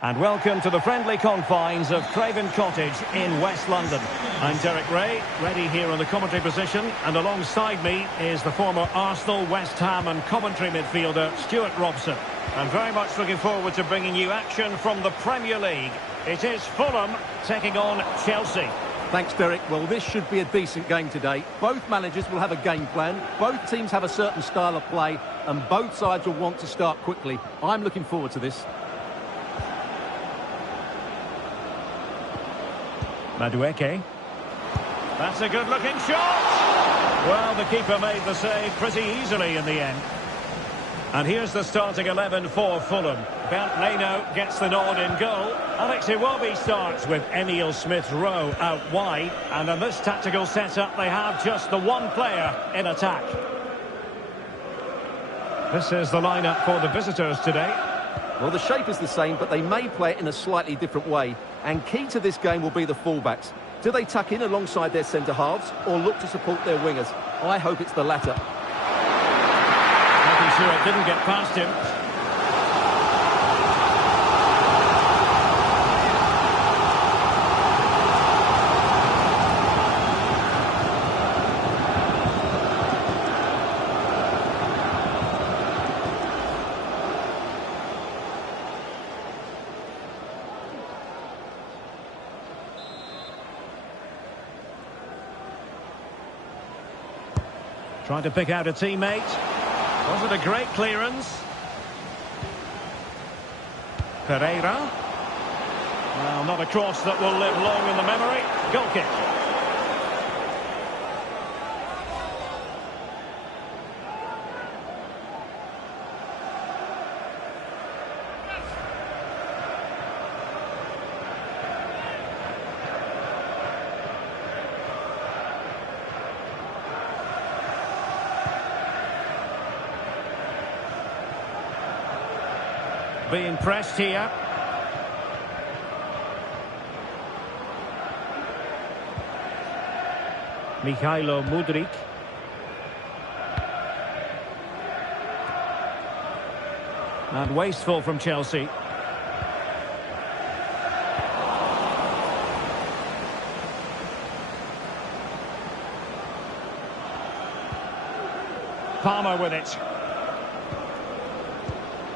And welcome to the friendly confines of Craven Cottage in West London. I'm Derek Ray, ready here on the commentary position, and alongside me is the former Arsenal, West Ham and Coventry midfielder Stuart Robson. I'm very much looking forward to bringing you action from the Premier League. It is Fulham taking on Chelsea. Thanks, Derek. Well, this should be a decent game today. Both managers will have a game plan, both teams have a certain style of play, and both sides will want to start quickly. I'm looking forward to this. Madueke. That's a good-looking shot! Well, the keeper made the save pretty easily in the end. And here's the starting 11 for Fulham. Bernd Leno gets the nod in goal. Alex Iwobi starts with Emile Smith-Rowe out wide. And in this tactical setup, they have just the one player in attack. This is the lineup for the visitors today. Well, the shape is the same, but they may play it in a slightly different way. And key to this game will be the fullbacks. Do they tuck in alongside their centre-halves or look to support their wingers? I hope it's the latter. Making sure it didn't get past him. Trying to pick out a teammate. Was it a great clearance? Pereira. Well, not a cross that will live long in the memory. Goal kick. Being pressed here. Mikhailo Mudryk. And wasteful from Chelsea. Palmer with it.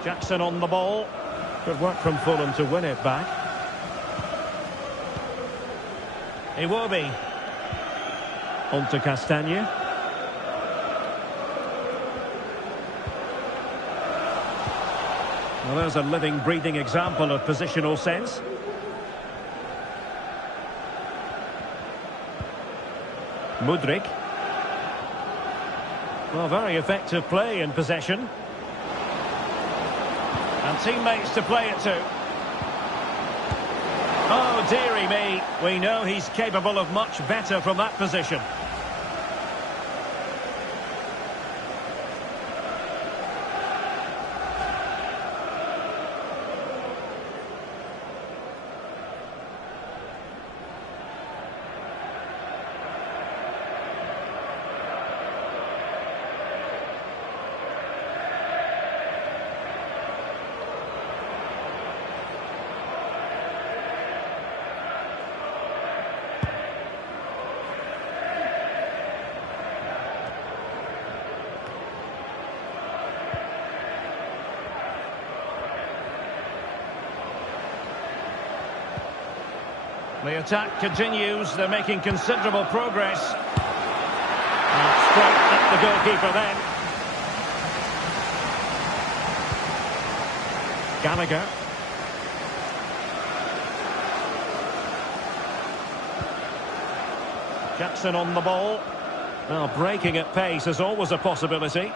Jackson on the ball. Good work from Fulham to win it back. Iwobi. On to Castagne. Well, there's a living, breathing example of positional sense. Mudryk. Well, very effective play in possession. And teammates to play it to. Oh, dearie me. We know he's capable of much better from that position. The attack continues. They're making considerable progress. And straight at the goalkeeper then. Gallagher. Jackson on the ball. Well, breaking at pace is always a possibility.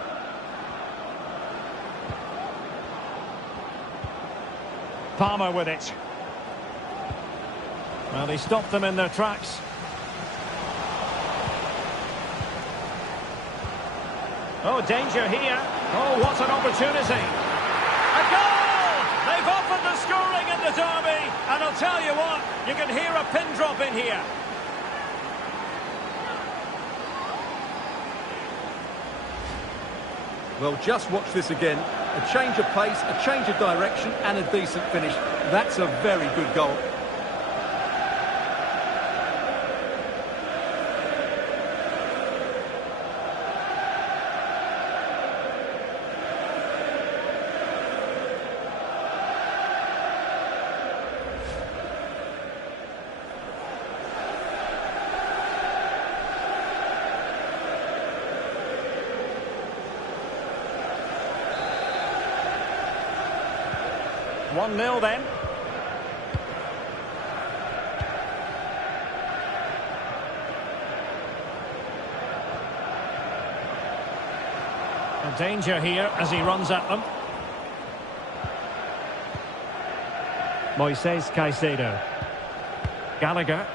Palmer with it. Well, they stopped them in their tracks. Oh, danger here. Oh, what an opportunity. A goal! They've offered the scoring in the derby. And I'll tell you what, you can hear a pin drop in here. Well, just watch this again. A change of pace, a change of direction, and a decent finish. That's a very good goal. One 0 then. A danger here as he runs at them. Moises Caicedo. Gallagher.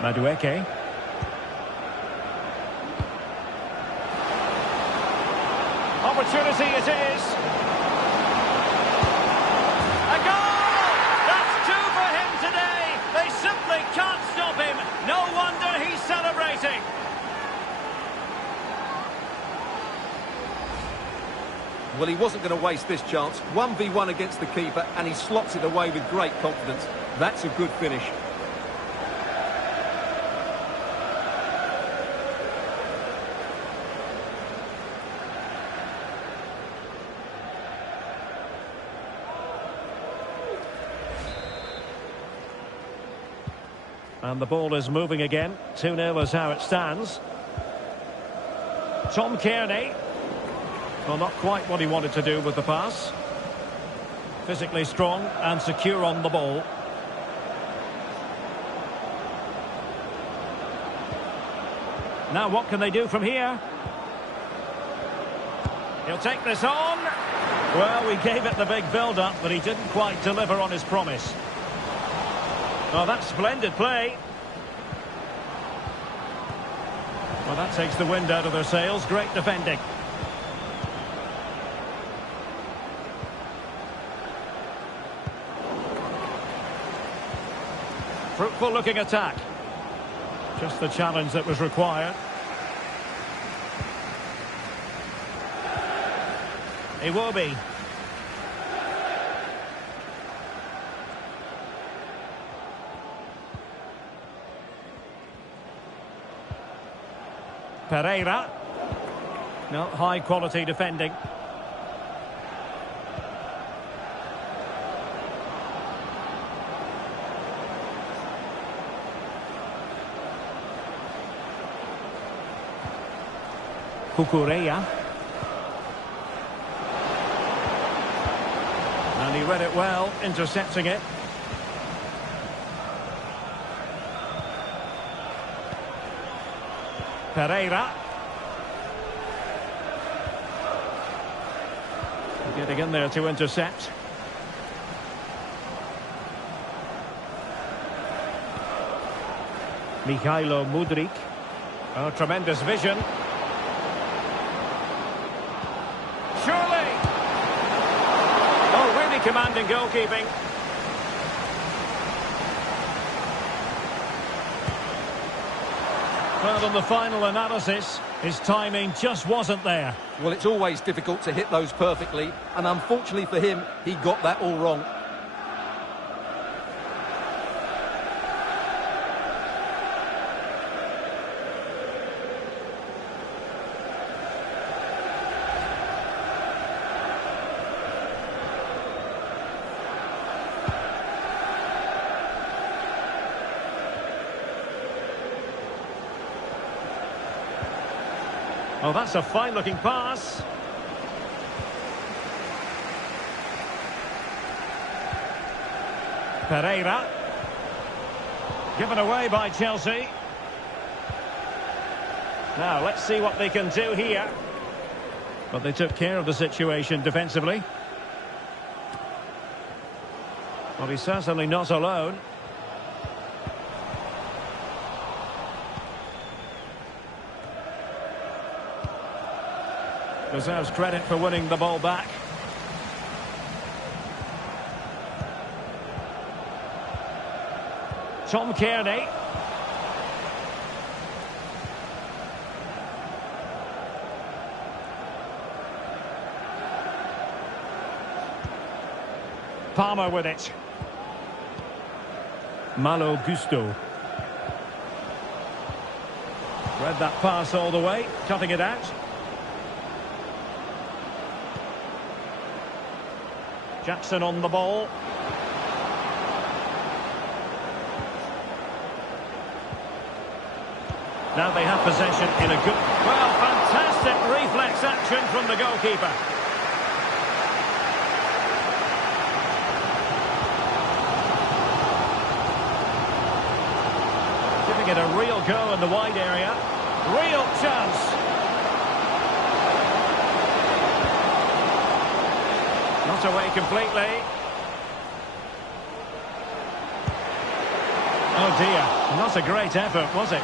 Madueke. Opportunity it is. A goal! That's two for him today. They simply can't stop him. No wonder he's celebrating. Well, he wasn't going to waste this chance. 1v1 against the keeper, and he slots it away with great confidence. That's a good finish. And the ball is moving again. 2-0 is how it stands. Tom Kearney. Well, not quite what he wanted to do with the pass. Physically strong and secure on the ball. Now what can they do from here? He'll take this on. Well, we gave it the big build-up, but he didn't quite deliver on his promise. Oh, that's splendid play. Well, that takes the wind out of their sails. Great defending. looking attack. Just the challenge that was required. Iwobi. Pereira. No, high quality defending. Cucurella. And he read it well, intercepting it. Pereira. Getting in there to intercept. Mikhailo Mudryk. Oh, tremendous vision. Surely! Oh, really commanding goalkeeping. Well, on the final analysis, his timing just wasn't there. Well, it's always difficult to hit those perfectly, and unfortunately for him, he got that all wrong. Oh, that's a fine-looking pass. Pereira. Given away by Chelsea. Now, let's see what they can do here. But they took care of the situation defensively. Well, he's certainly not alone. Deserves credit for winning the ball back. Tom Kearney. Palmer with it. Malo Gusto. Read that pass all the way, cutting it out. Jackson on the ball. Now they have possession in a good... Well, fantastic reflex action from the goalkeeper. Giving it a real go in the wide area. Real chance. Not away completely. Oh dear, not a great effort, was it?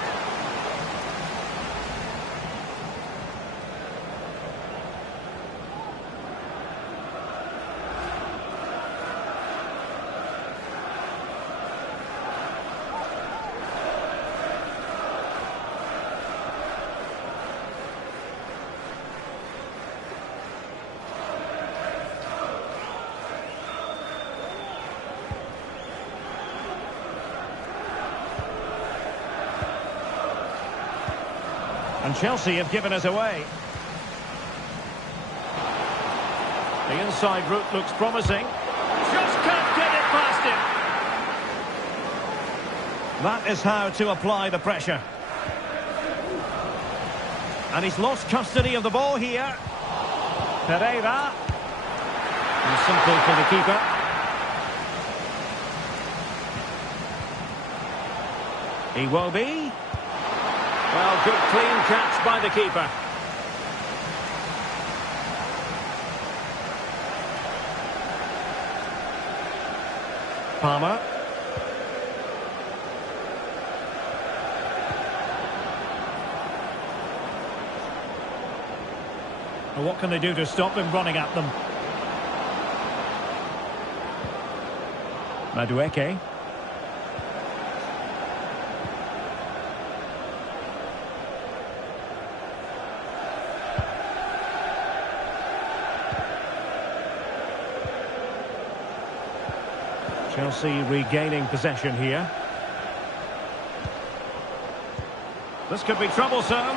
And Chelsea have given us away. The inside route looks promising. Just can't get it past him. That is how to apply the pressure. And he's lost custody of the ball here. Pereira. And simple for the keeper. Iwobi. Well, good clean catch by the keeper. Palmer. Well, what can they do to stop him running at them? Madueke. Chelsea regaining possession here. This could be troublesome.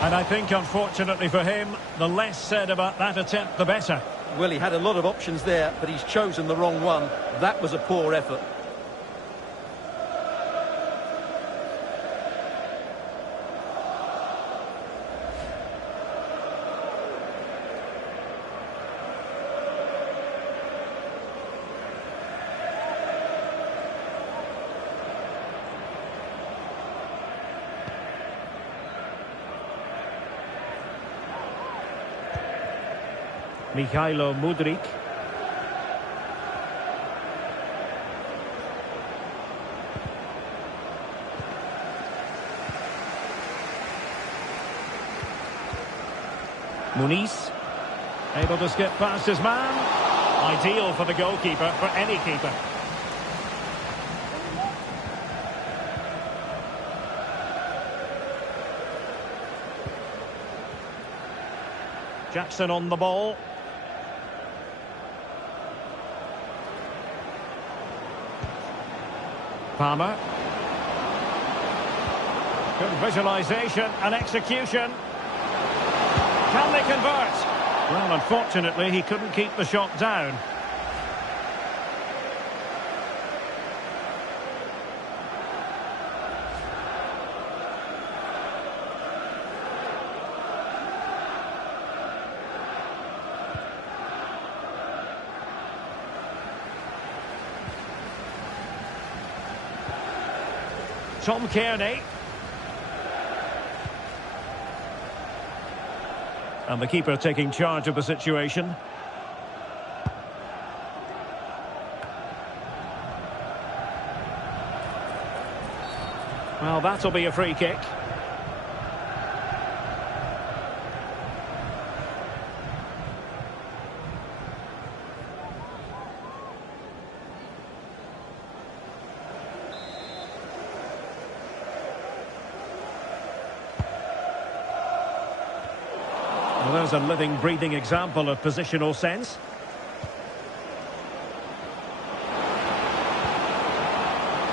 And I think, unfortunately for him, the less said about that attempt, the better. Well, he had a lot of options there, but he's chosen the wrong one. That was a poor effort. Mikhailo Mudryk. Muniz, able to skip past his man. Ideal for the goalkeeper, for any keeper. Jackson on the ball. Palmer. Good visualisation and execution. Can they convert? Well, unfortunately, he couldn't keep the shot down. Tom Kearney. And the keeper taking charge of the situation. Well, that'll be a free kick. Well, there's a living, breathing example of positional sense.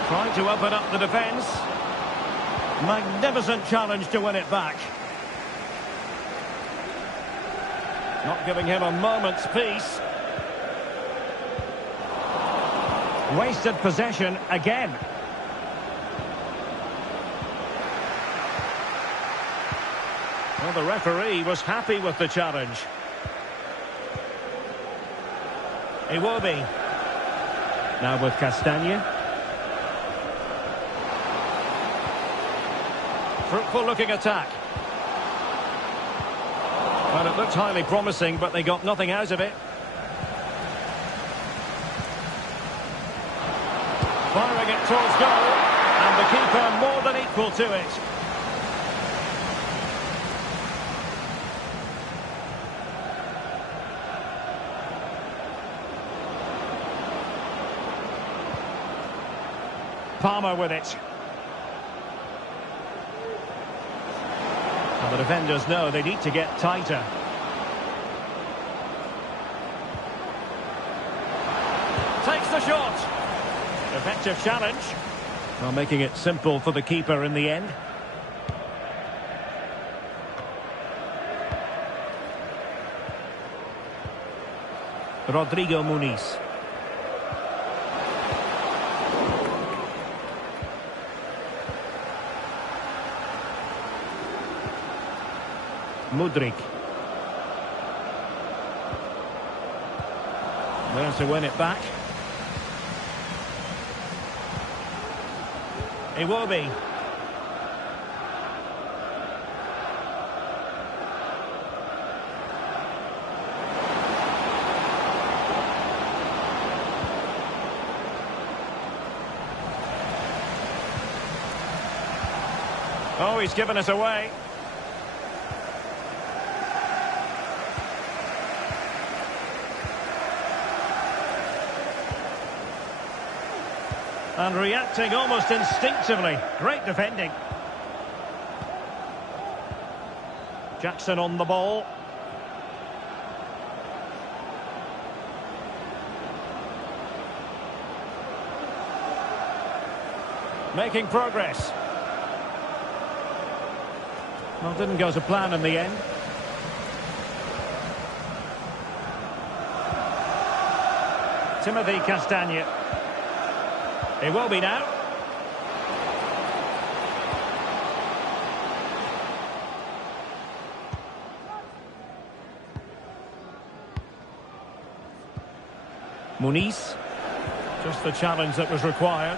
Trying to open up the defence. Magnificent challenge to win it back. Not giving him a moment's peace. Wasted possession again. Well, the referee was happy with the challenge. Iwobi. Now with Castagne. Fruitful looking attack. Well, it looked highly promising, but they got nothing out of it. Firing it towards goal, and the keeper more than equal to it. Palmer with it. And the defenders know they need to get tighter. Takes the shot. Effective challenge. Well, making it simple for the keeper in the end. Rodrigo Muniz. Mudryk. There to win it back. Iwobi. Oh, he's given us away. And reacting almost instinctively. Great defending. Jackson on the ball. Making progress. Well, didn't go to plan in the end. Timothy Castagne. It will be now. Muniz. Just the challenge that was required.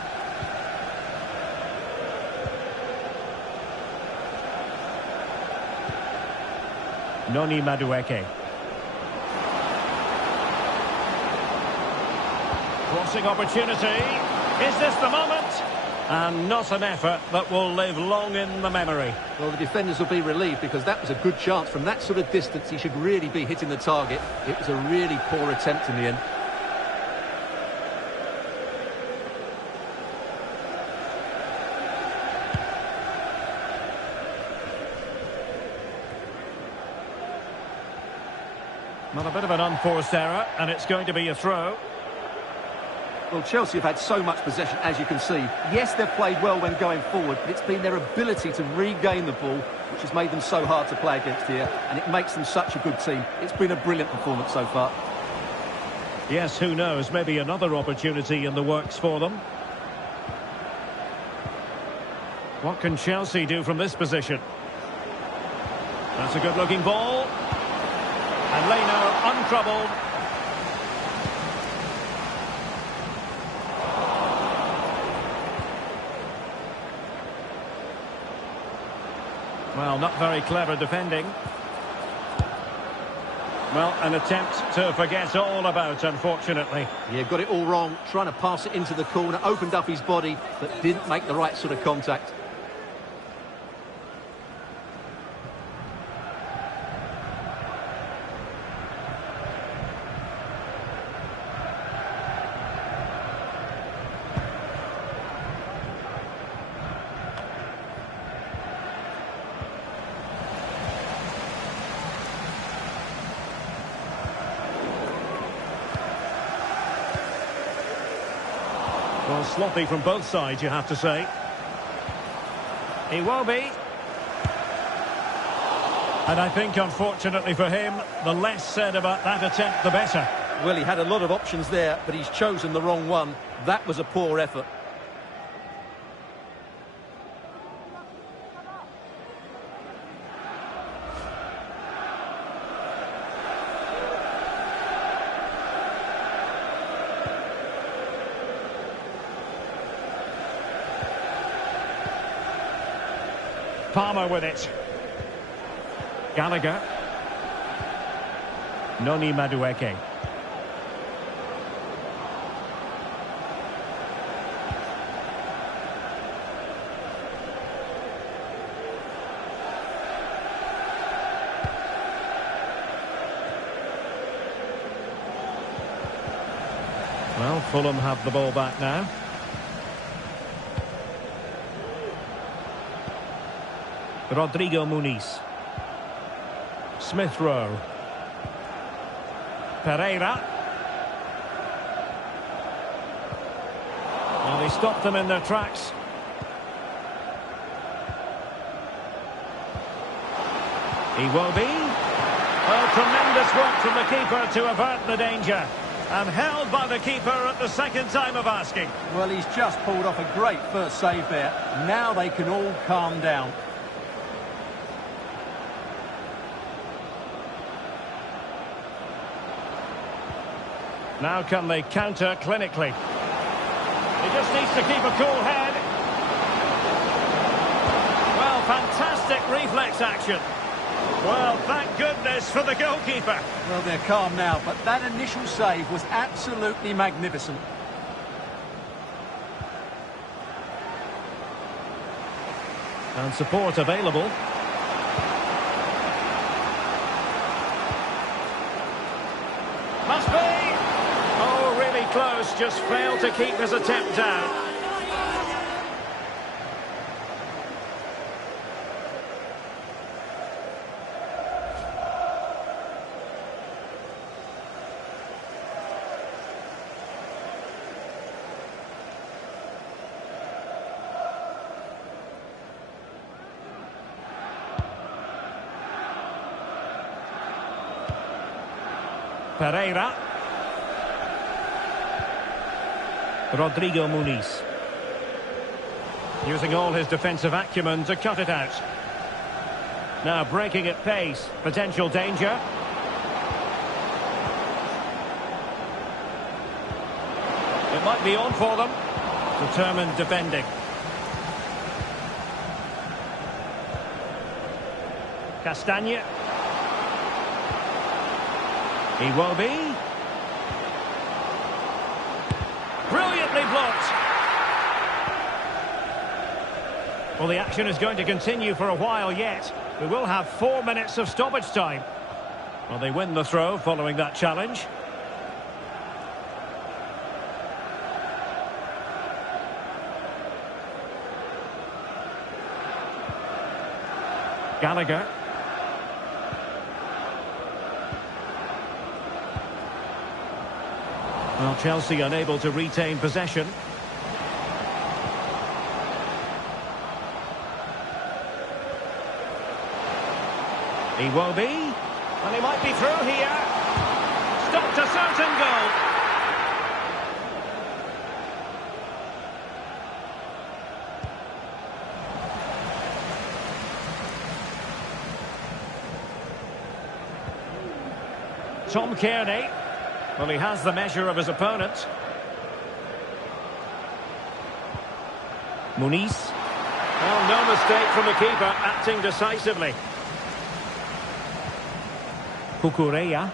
Noni Madueke. Crossing opportunity. Is this the moment? And not an effort that will live long in the memory. Well, the defenders will be relieved because that was a good chance. From that sort of distance, he should really be hitting the target. It was a really poor attempt in the end. Well, a bit of an unforced error, and it's going to be a throw. Well, Chelsea have had so much possession, as you can see. Yes, they've played well when going forward, but it's been their ability to regain the ball which has made them so hard to play against here, and it makes them such a good team. It's been a brilliant performance so far. Yes, who knows, maybe another opportunity in the works for them. What can Chelsea do from this position? That's a good-looking ball. And Leno untroubled. Well, not very clever defending. Well, an attempt to forget all about, unfortunately. Yeah, got it all wrong. Trying to pass it into the corner, opened up his body, but didn't make the right sort of contact. Well, sloppy from both sides, you have to say. He will be. And I think, unfortunately for him, the less said about that attempt, the better. Well, he had a lot of options there, but he's chosen the wrong one. That was a poor effort. Palmer with it. Gallagher. Noni Madueke. Well, Fulham have the ball back now. Rodrigo Muniz. Smith Rowe. Pereira. Well, they stopped them in their tracks. He will be. Oh, tremendous work from the keeper to avert the danger. And held by the keeper at the second time of asking. Well, he's just pulled off a great first save there. Now they can all calm down. Now can they counter clinically? He just needs to keep a cool head. Well, fantastic reflex action. Well, thank goodness for the goalkeeper. Well, they're calm now, but that initial save was absolutely magnificent. And support available. Must be! Oh, really close, just failed to keep his attempt down. Pereira. Rodrigo Muniz. Using all his defensive acumen to cut it out. Now breaking at pace. Potential danger. It might be on for them. Determined defending. Castagne. Iwobi. Brilliantly blocked. Well, the action is going to continue for a while yet. We will have 4 minutes of stoppage time. Well, they win the throw following that challenge. Gallagher. Well, Chelsea unable to retain possession. Iwobi. And he might be through here. Stopped a certain goal. Tom Kearney. Well, he has the measure of his opponent. Muniz. Well, no mistake from the keeper, acting decisively. Cucurella.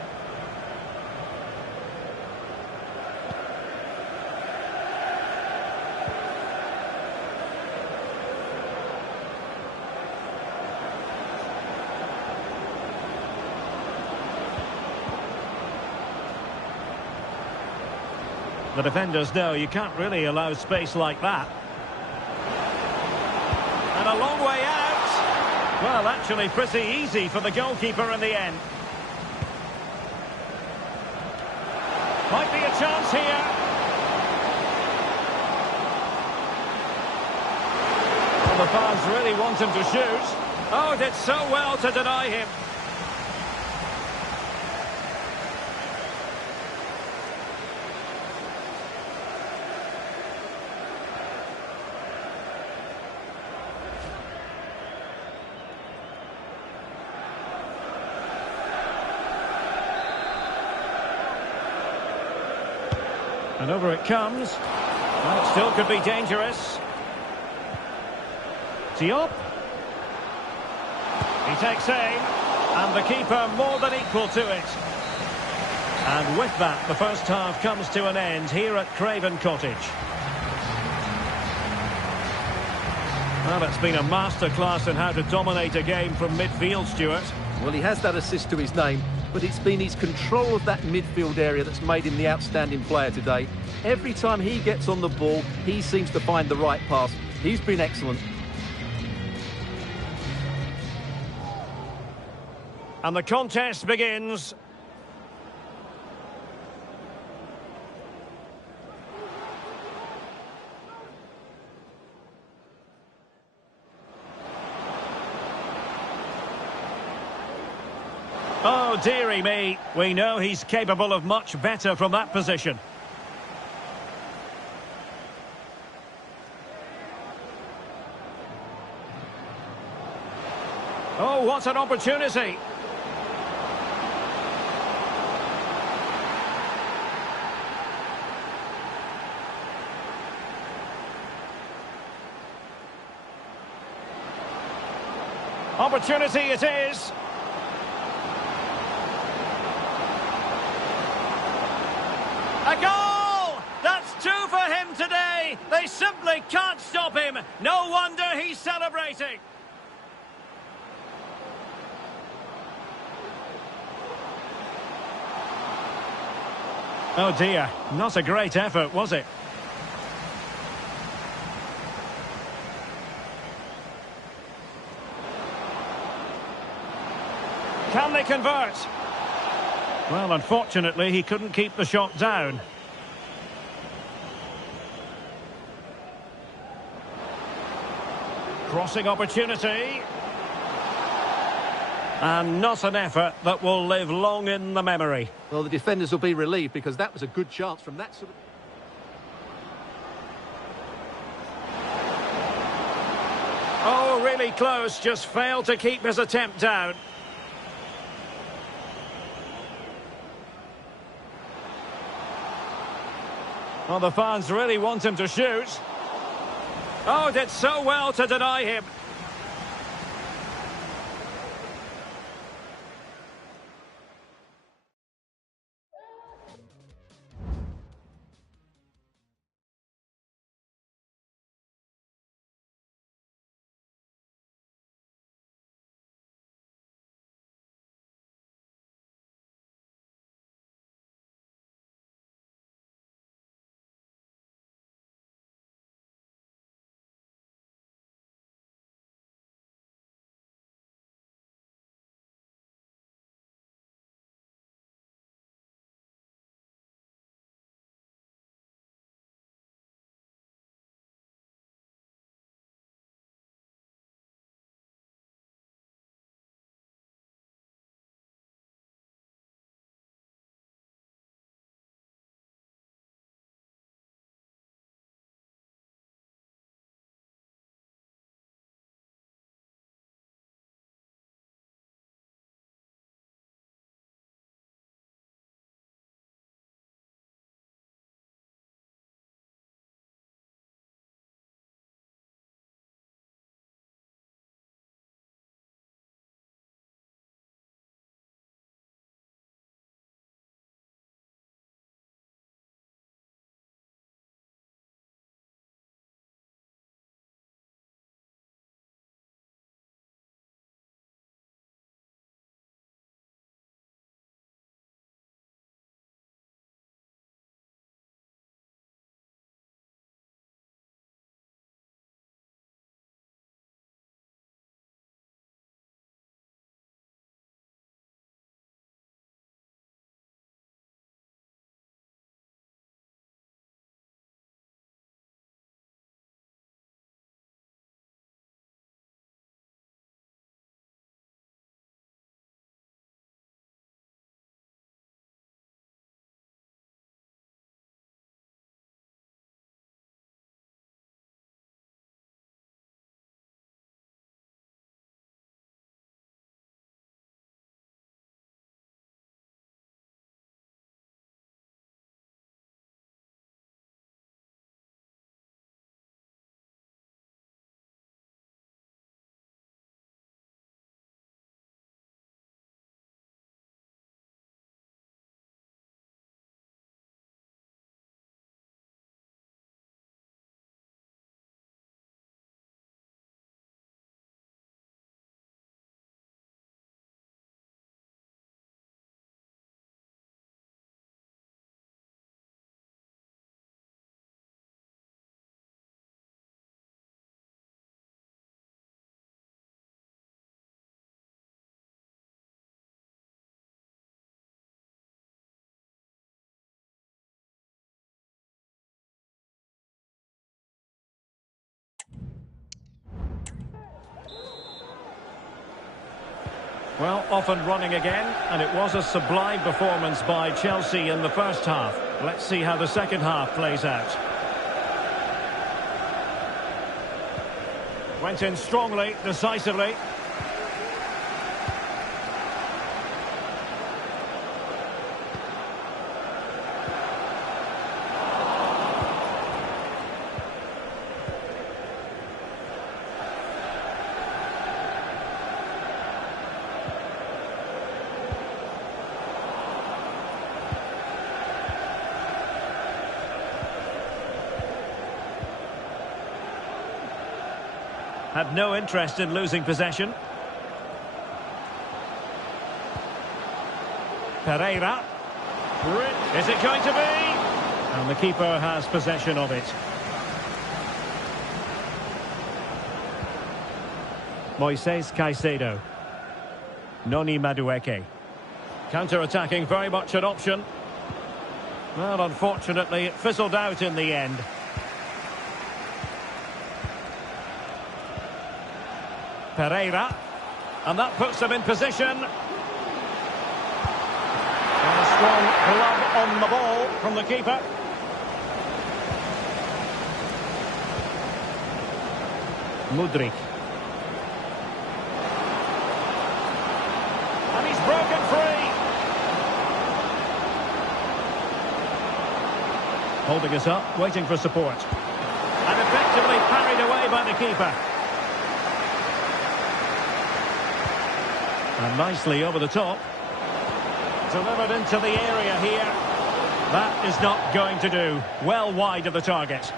The defenders know you can't really allow space like that. And a long way out. Well, actually pretty easy for the goalkeeper in the end. Might be a chance here. Well, the fans really want him to shoot. Oh, did so well to deny him. And over it comes. Well, it still could be dangerous. Diop. He takes aim. And the keeper more than equal to it. And with that, the first half comes to an end here at Craven Cottage. Well, it's been a masterclass in how to dominate a game from midfield, Stuart. Well, he has that assist to his name, but it's been his control of that midfield area that's made him the outstanding player today. Every time he gets on the ball, he seems to find the right pass. He's been excellent. And the contest begins. Oh, dearie me. We know he's capable of much better from that position. Oh, what an opportunity. Opportunity it is. A goal! That's 2 for him today. They simply can't stop him. No wonder he's celebrating. Oh dear, not a great effort, was it? Can they convert? Well, unfortunately, he couldn't keep the shot down. Crossing opportunity. And not an effort that will live long in the memory. Well, the defenders will be relieved because that was a good chance from that sort of... Oh, really close, just failed to keep his attempt down. Well, the fans really want him to shoot. Oh, did so well to deny him. Well, off and running again, and it was a sublime performance by Chelsea in the first half. Let's see how the second half plays out. Went in strongly, decisively. Had no interest in losing possession. Pereira. Is it going to be? And the keeper has possession of it. Moises Caicedo. Noni Madueke. Counter-attacking, very much an option. Well, unfortunately, it fizzled out in the end. Pereira. And that puts them in position. And a strong glove on the ball from the keeper. Mudryk. And he's broken free. Holding us up, waiting for support. And effectively parried away by the keeper. And nicely over the top. Delivered into the area here. That is not going to do. Well wide of the target.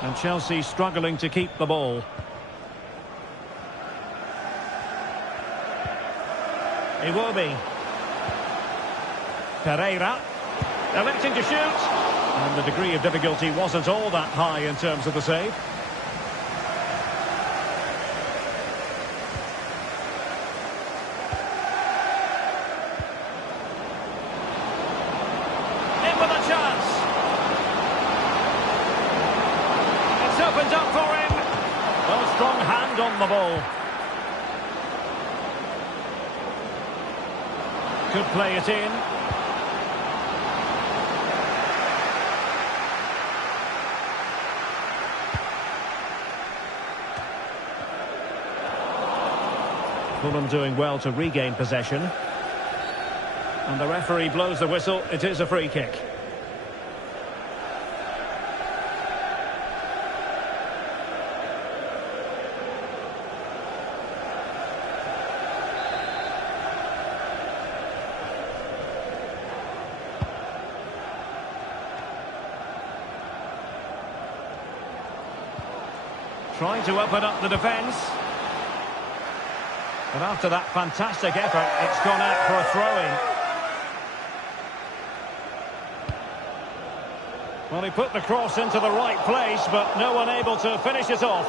And Chelsea struggling to keep the ball. Iwobi. Pereira. Electing to shoot. And the degree of difficulty wasn't all that high in terms of the save. In with a chance. Opened up for him. Well, strong hand on the ball. Could play it in. Fulham doing well to regain possession. And the referee blows the whistle. It is a free kick. Trying to open up the defence. But after that fantastic effort, it's gone out for a throw-in. Well, he put the cross into the right place, but no one able to finish it off.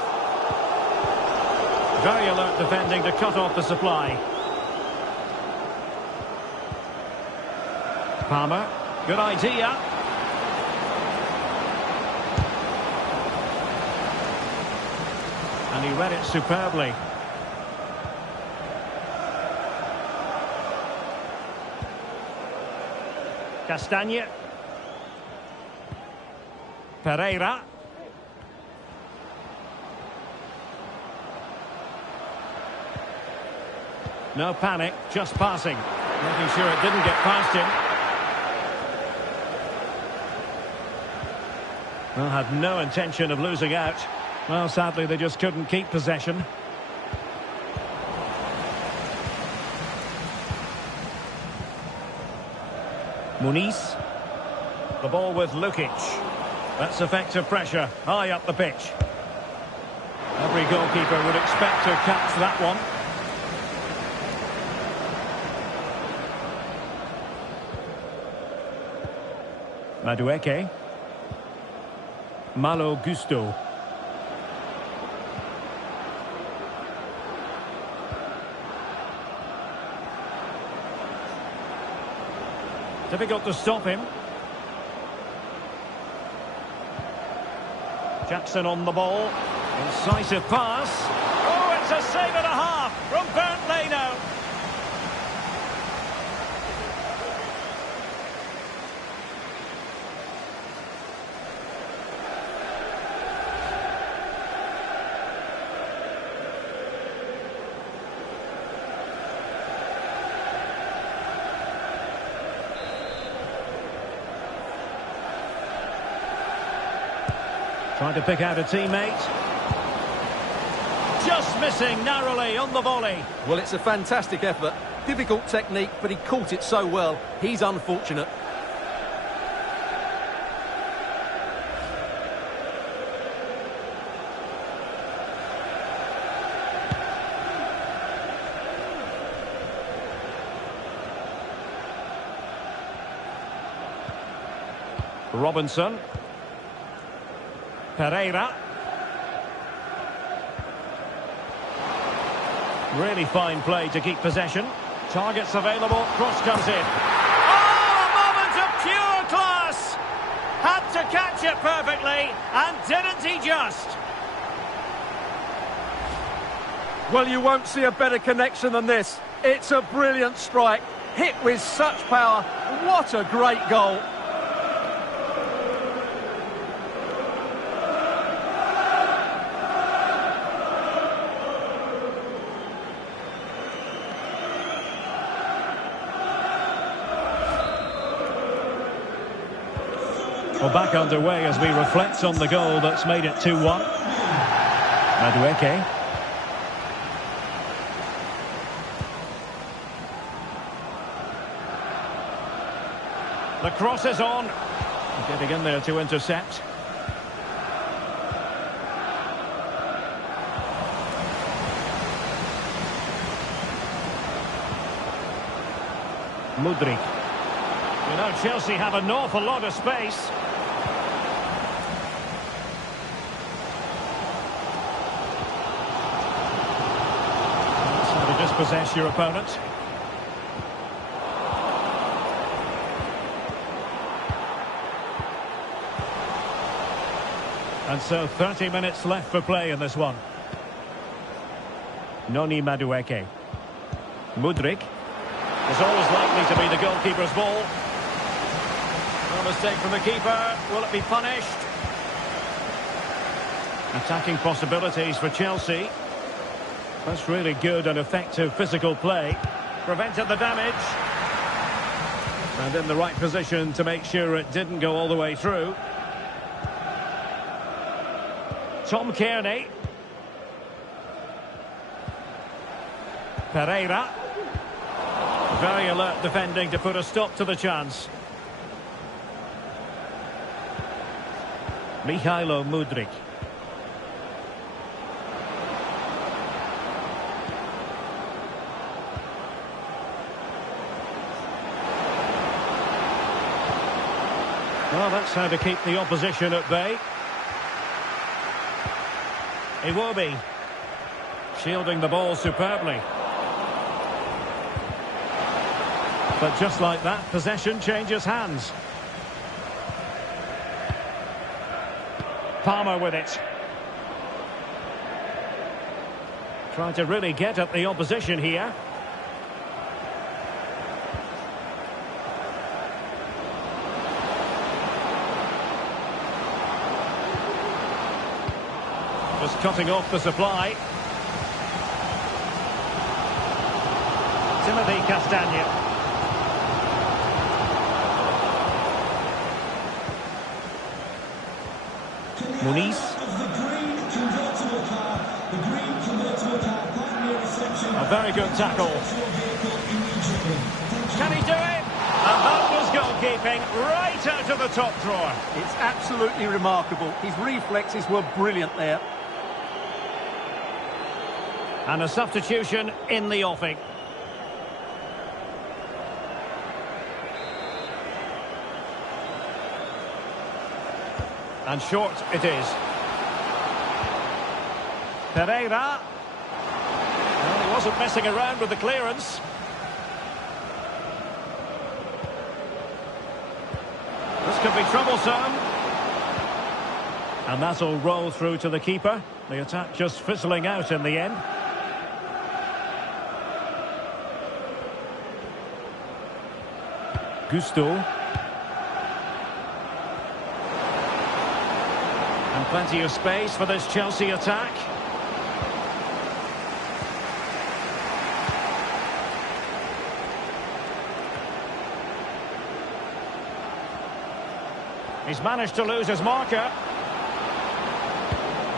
Very alert defending to cut off the supply. Palmer, good idea. And he read it superbly. Castagne. Pereira. No panic, just passing. Making sure it didn't get past him. Well, had no intention of losing out. Well, sadly, they just couldn't keep possession. Muniz. The ball with Lukic. That's effective pressure, high up the pitch. Every goalkeeper would expect to catch that one. Madueke. Malo Gusto. Difficult to stop him. Jackson on the ball. Incisive pass. Oh, it's a save and a half from Bernd Leno. Trying to pick out a teammate. Just missing narrowly on the volley. Well, it's a fantastic effort. Difficult technique, but he caught it so well. He's unfortunate. Robinson. Pereira. Really fine play to keep possession. Targets available, cross comes in. Oh, a moment of pure class! Had to catch it perfectly, and didn't he just? Well, you won't see a better connection than this. It's a brilliant strike, hit with such power. What a great goal. Well, back underway as we reflect on the goal that's made it 2-1. Madueke. The cross is on. Getting in there to intercept. Mudryk. You know, Chelsea have an awful lot of space. That's how to dispossess your opponent. And so 30 minutes left for play in this one. Noni Madueke. Mudryk. Is always likely to be the goalkeeper's ball. No mistake from the keeper. Will it be punished? Attacking possibilities for Chelsea. That's really good and effective physical play. Prevented the damage. And in the right position to make sure it didn't go all the way through. Tom Kearney. Pereira. Very alert defending to put a stop to the chance. Mihailo Mudryk. Well, that's how to keep the opposition at bay. Iwobi. Shielding the ball superbly. But just like that, possession changes hands. Palmer with it. Trying to really get at the opposition here. Just cutting off the supply. Timothy Castagne. Muniz. A very good tackle. Can he do it? And that was goalkeeping right out of the top drawer. It's absolutely remarkable. His reflexes were brilliant there. And a substitution in the offing. And short it is. Pereira. Well, he wasn't messing around with the clearance. This could be troublesome. And that'll roll through to the keeper. The attack just fizzling out in the end. Gusto. And plenty of space for this Chelsea attack. He's managed to lose his marker.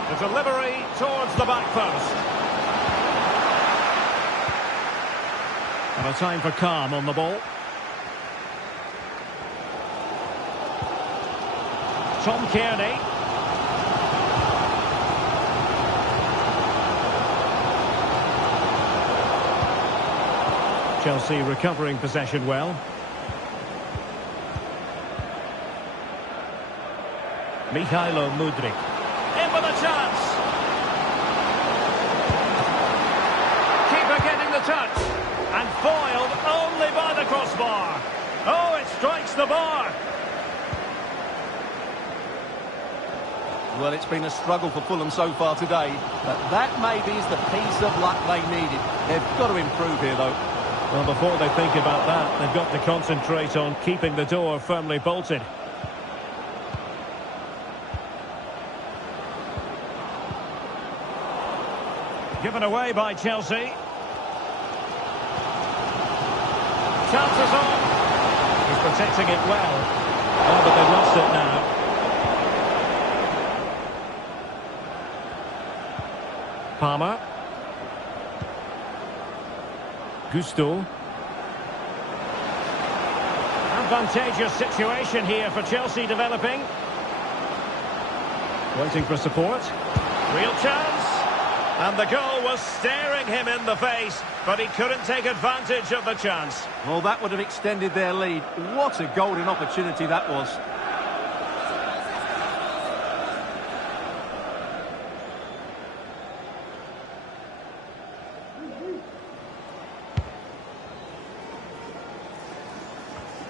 The delivery towards the back post. And a time for calm on the ball. Tom Kearney. Chelsea recovering possession well. Michailo Mudryk. In with a chance. Keeper getting the touch. And foiled only by the crossbar. Oh, it strikes the bar. Well, it's been a struggle for Fulham so far today, but that maybe is the piece of luck they needed. They've got to improve here, though. Well, before they think about that, they've got to concentrate on keeping the door firmly bolted. Given away by Chelsea. Chances on. He's protecting it well. Oh, but they've lost it now. Palmer. Gusto. Advantageous situation here for Chelsea developing. Waiting for support. Real chance. And the goal was staring him in the face, but he couldn't take advantage of the chance. Well, that would have extended their lead. What a golden opportunity that was.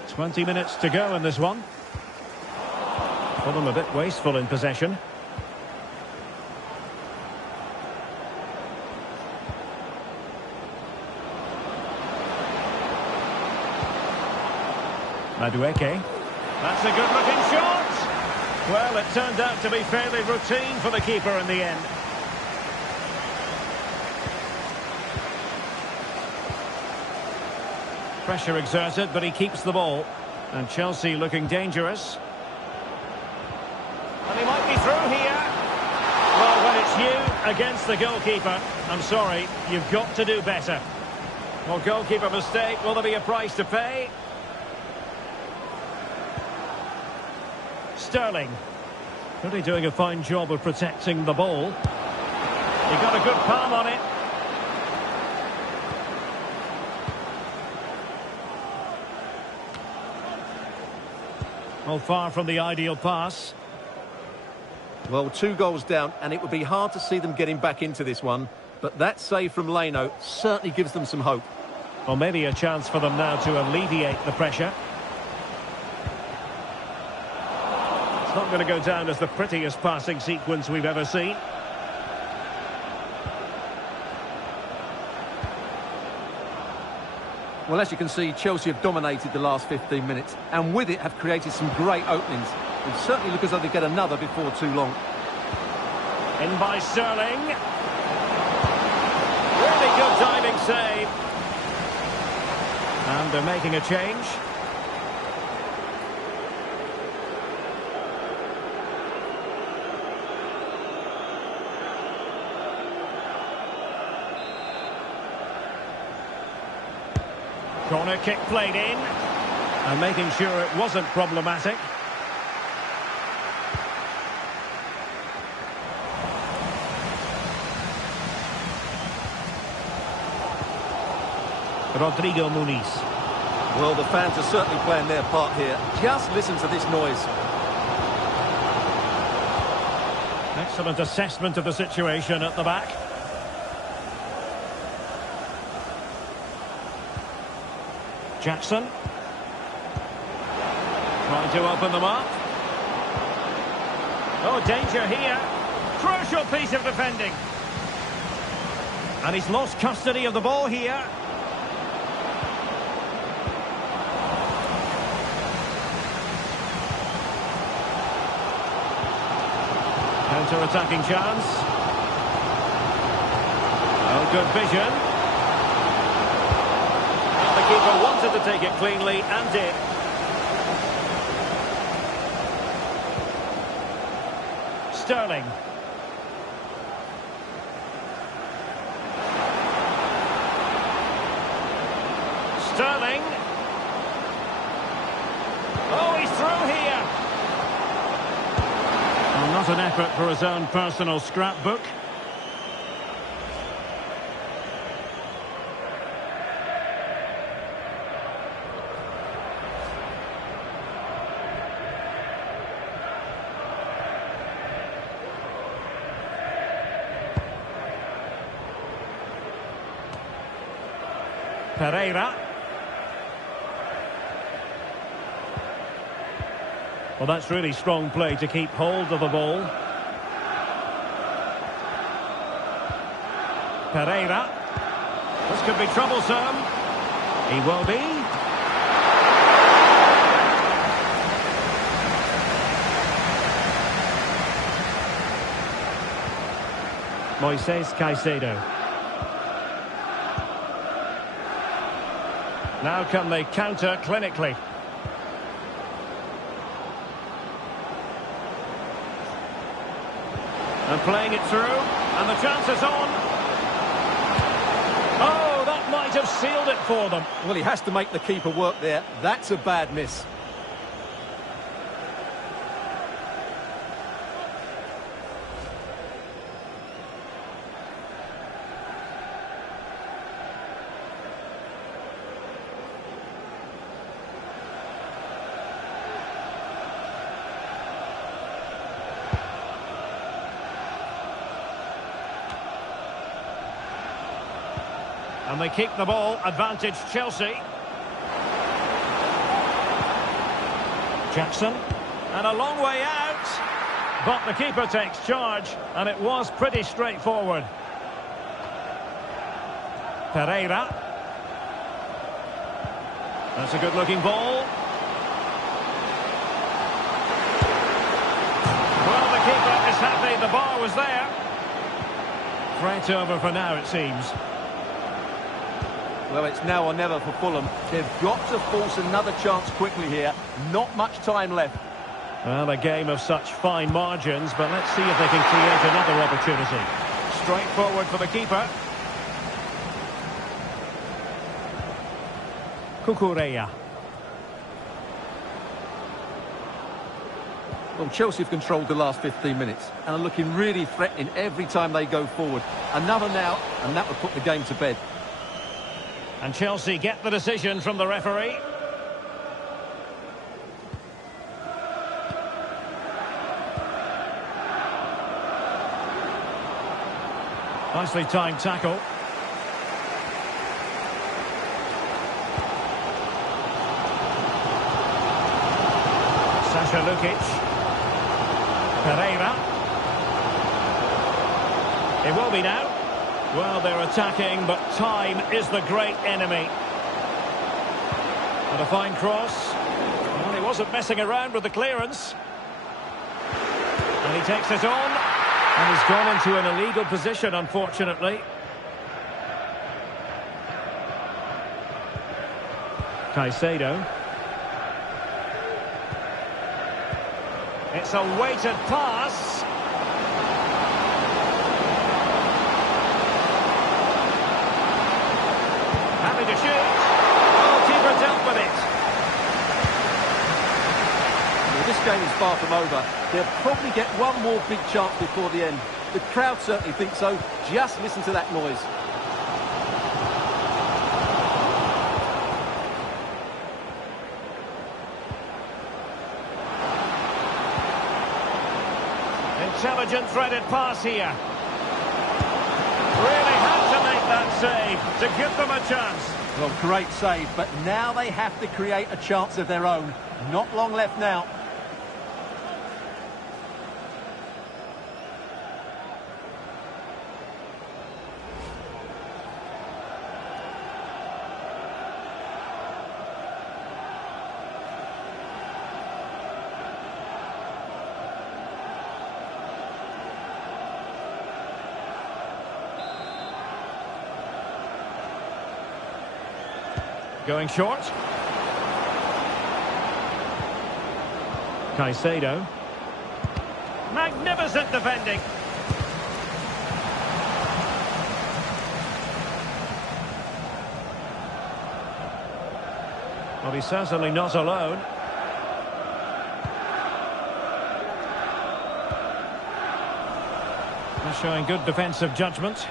"20 minutes to go in this one. Fulham a bit wasteful in possession. Madueke. That's a good-looking shot. Well, it turned out to be fairly routine for the keeper in the end. Pressure exerted, but he keeps the ball. And Chelsea looking dangerous. And he might be through here. Well, when it's you against the goalkeeper, I'm sorry, you've got to do better. Well, goalkeeper mistake, will there be a price to pay? Sterling. Really doing a fine job of protecting the ball. He got a good palm on it. Well, far from the ideal pass. Well, 2 goals down, and it would be hard to see them getting back into this one. But that save from Leno certainly gives them some hope. Well, maybe a chance for them now to alleviate the pressure. It's not going to go down as the prettiest passing sequence we've ever seen. Well, as you can see, Chelsea have dominated the last 15 minutes, and with it have created some great openings. It certainly look as though they get another before too long. In by Sterling. Really good diving save. And they're making a change. Corner kick played in. And making sure it wasn't problematic. Rodrigo Muniz. Well, the fans are certainly playing their part here. Just listen to this noise. Excellent assessment of the situation at the back. Jackson. Trying to open them up. Oh, danger here. Crucial piece of defending. And he's lost custody of the ball here. Counter-attacking chance. Oh, good vision. And the keeper wanted to take it cleanly and did. Sterling. Sterling. Oh, he's through here. Well, not an effort for his own personal scrapbook. Pereira. Well, that's really strong play to keep hold of the ball. Pereira. This could be troublesome. He will be. Moises Caicedo. Now can they counter clinically? And playing it through, and the chance is on. Oh, that might have sealed it for them. Well, he has to make the keeper work there. That's a bad miss. And they keep the ball, advantage Chelsea. Jackson, and a long way out. But the keeper takes charge, and it was pretty straightforward. Pereira. That's a good-looking ball. Well, the keeper is happy the bar was there. Threat over for now, it seems. Well, it's now or never for Fulham. They've got to force another chance quickly here. Not much time left. Well, a game of such fine margins, but let's see if they can create another opportunity. Straightforward for the keeper. Cucurella. Well, Chelsea have controlled the last 15 minutes and are looking really threatening every time they go forward. Another now, and that would put the game to bed. And Chelsea get the decision from the referee. Nicely timed tackle. Sasha Lukic. Pereira. It will be now. Well, they're attacking, but time is the great enemy. And a fine cross. Well, he wasn't messing around with the clearance. And he takes it on. And he's gone into an illegal position, unfortunately. Caicedo. It's a weighted pass. Happy to shoot. Oh, keeper dealt with it. Well, this game is far from over. They'll probably get one more big chance before the end. The crowd certainly think so. Just listen to that noise. Intelligent threaded pass here. Really had to make that save to give them a chance. Well, great save, but now they have to create a chance of their own. Not long left now. Going short. Caicedo. Magnificent defending. Well, he's certainly not alone. They're showing good defensive judgment.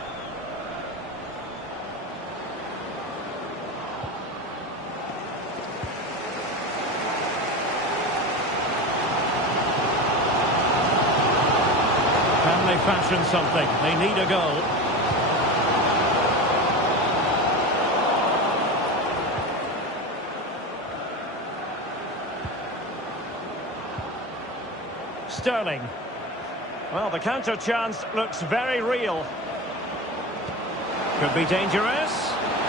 Can they fashion something? They need a goal. Sterling. Well, the counter chance looks very real. Could be dangerous.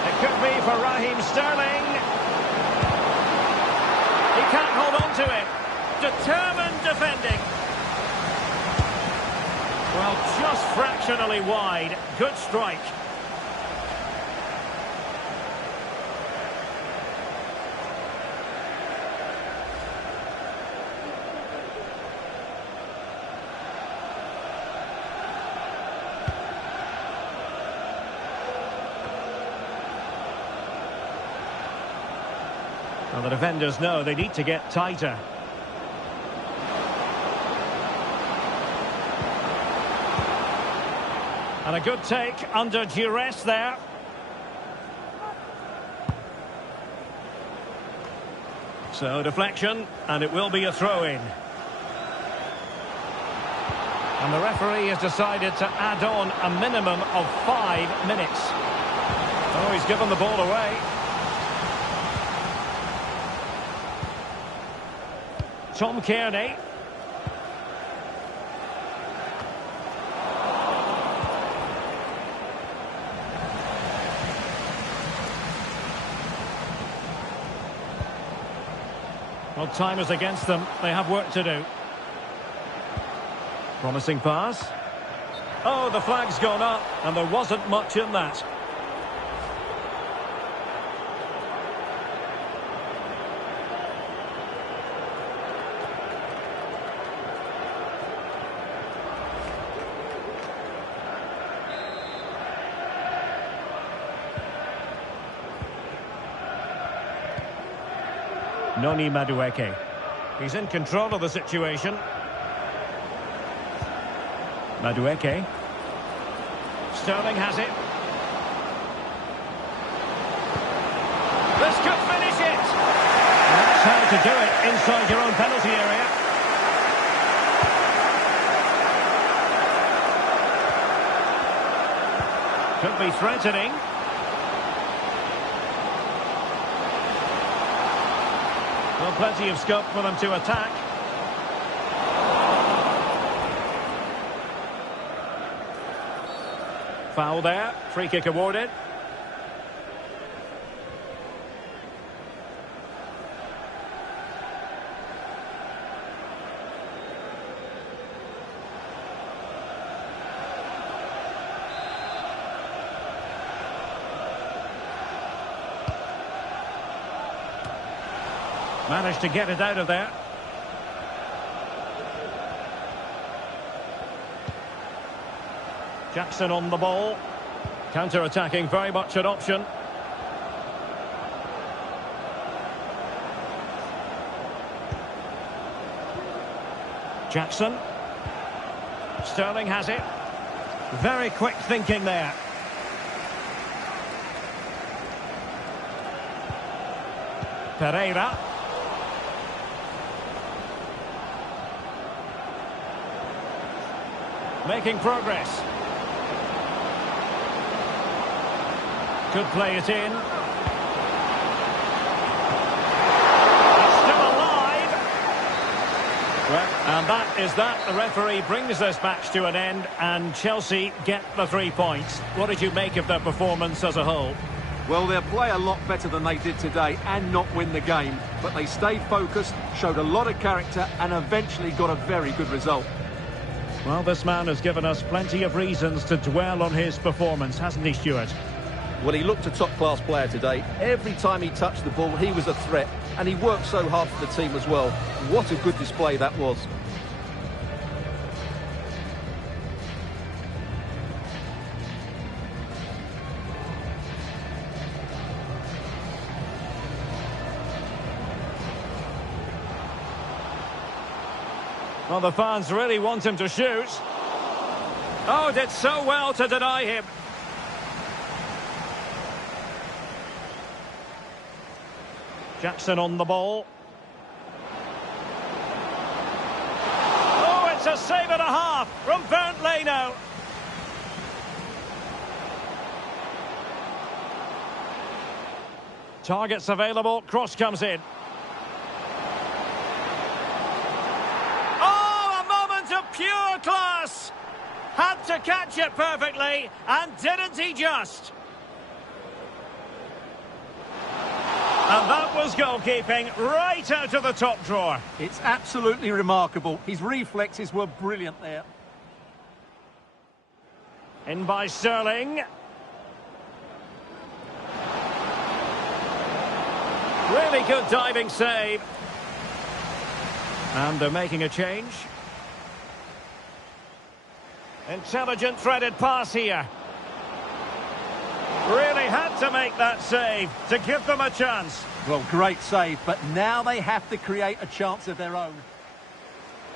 It could be for Raheem Sterling. He can't hold on to it. Determined defending. Well, just fractionally wide. Good strike. Well, the defenders know they need to get tighter. And a good take under duress there. So deflection, and it will be a throw-in. And the referee has decided to add on a minimum of 5 minutes. Oh, he's given the ball away. Tom Kearney. Well, time is against them. They have work to do. Promising pass. Oh, the flag's gone up, and there wasn't much in that. Noni Madueke. He's in control of the situation. Madueke. Sterling has it. This could finish it! That's how to do it inside your own penalty area. Could be threatening. Well, plenty of scope for them to attack. Foul there. Free kick awarded. Managed to get it out of there. Jackson on the ball. Counter-attacking, very much an option. Jackson. Sterling has it. Very quick thinking there. Pereira. Making progress. Could play it in. It's still alive. Well, and that is that. The referee brings this match to an end, and Chelsea get the 3 points. What did you make of their performance as a whole? Well, they'll play a lot better than they did today and not win the game. But they stayed focused, showed a lot of character, and eventually got a very good result. Well, this man has given us plenty of reasons to dwell on his performance, hasn't he, Stuart? Well, he looked a top-class player today. Every time he touched the ball, he was a threat. And he worked so hard for the team as well. What a good display that was. Well, the fans really want him to shoot. Oh, did so well to deny him. Jackson on the ball. Oh, it's a save and a half from Bernd Leno. Targets available, cross comes in. pass. Had to catch it perfectly, and didn't he just? And that was goalkeeping right out of the top drawer. It's absolutely remarkable. His reflexes were brilliant there. In by Sterling. Really good diving save. And they're making a change. Intelligent threaded pass here. Really had to make that save to give them a chance. Well, great save, but now they have to create a chance of their own.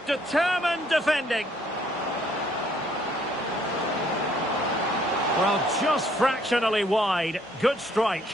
Determined defending. Well, just fractionally wide. Good strike.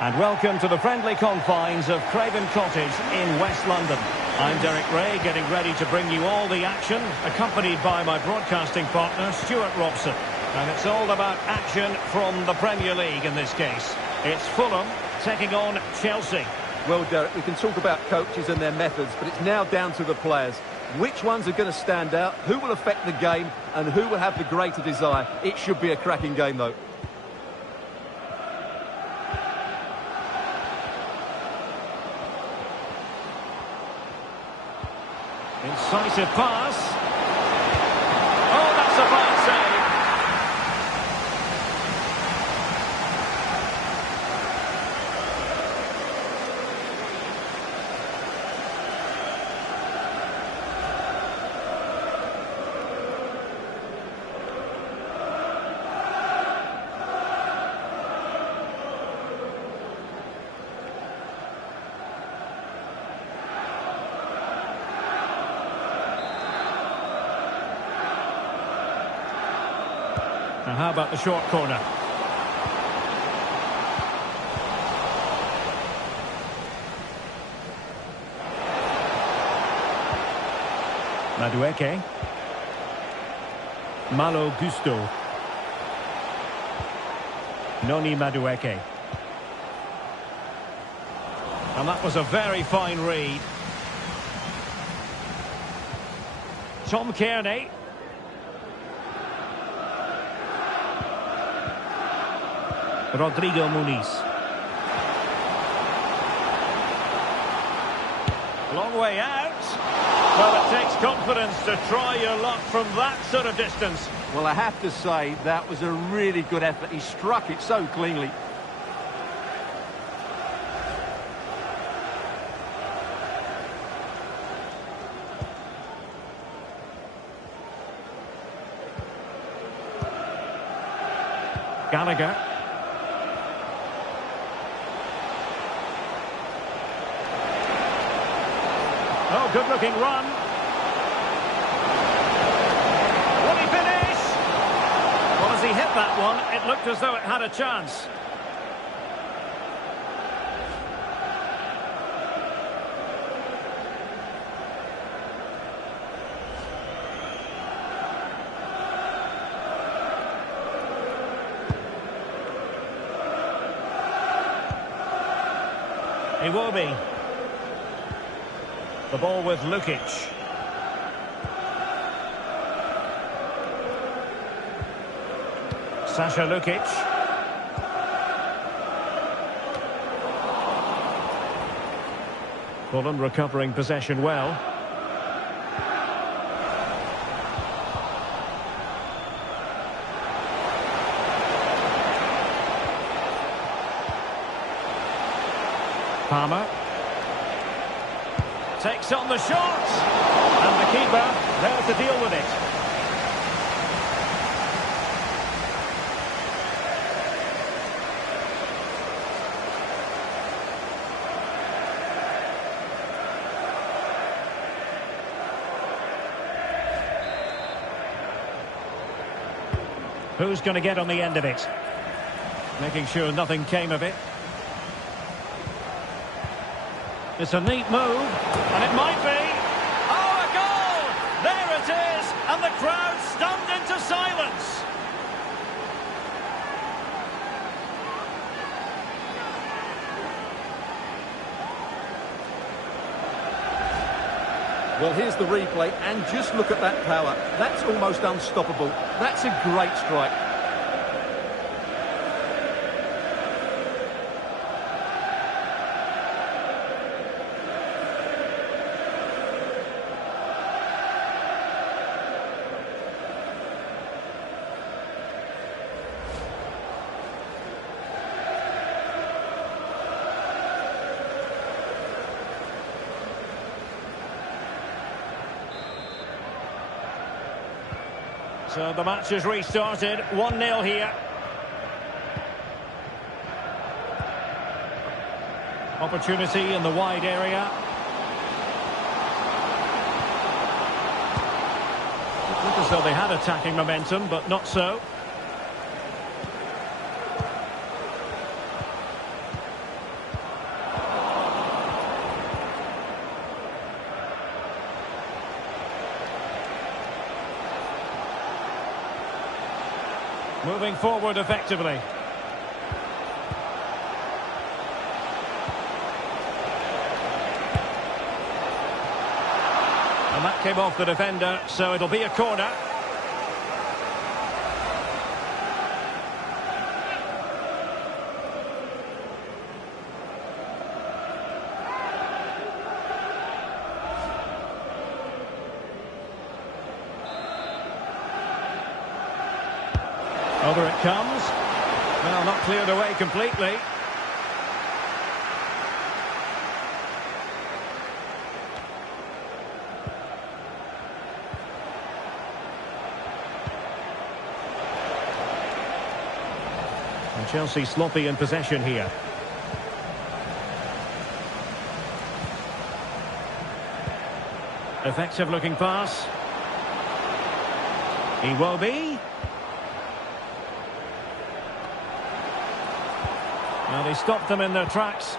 And welcome to the friendly confines of Craven Cottage in West London. I'm Derek Ray, getting ready to bring you all the action, accompanied by my broadcasting partner, Stuart Robson. And it's all about action from the Premier League in this case. It's Fulham taking on Chelsea. Well, Derek, we can talk about coaches and their methods, but it's now down to the players. Which ones are going to stand out, who will affect the game, and who will have the greater desire? It should be a cracking game, though. Incisive pass. Oh, that's a fine save. Now how about the short corner? Madueke. Malo Gusto. Noni Madueke. And that was a very fine read. Tom Kearney. Rodrigo Muniz. Long way out. Well, it takes confidence to try your luck from that sort of distance. Well, I have to say, that was a really good effort. He struck it so cleanly. Gallagher. Oh, good-looking run. Will he finish? Well, as he hit that one, it looked as though it had a chance. He will be. The ball with Lukic. Sasha Lukic. Fulham recovering possession well. Palmer. Takes on the shot. And the keeper there to deal with it. Who's going to get on the end of it? Making sure nothing came of it. It's a neat move, and it might be. Oh, a goal! There it is, and the crowd stunned into silence. Well, here's the replay, and just look at that power. That's almost unstoppable. That's a great strike. So the match is restarted, 1-0 here. Opportunity in the wide area. It looked as though they had attacking momentum, but not so. Moving forward effectively. And that came off the defender, so it'll be a corner. Over it comes. Well, not cleared away completely. And Chelsea sloppy in possession here. Effective looking pass. Iwobi. Now they stopped them in their tracks.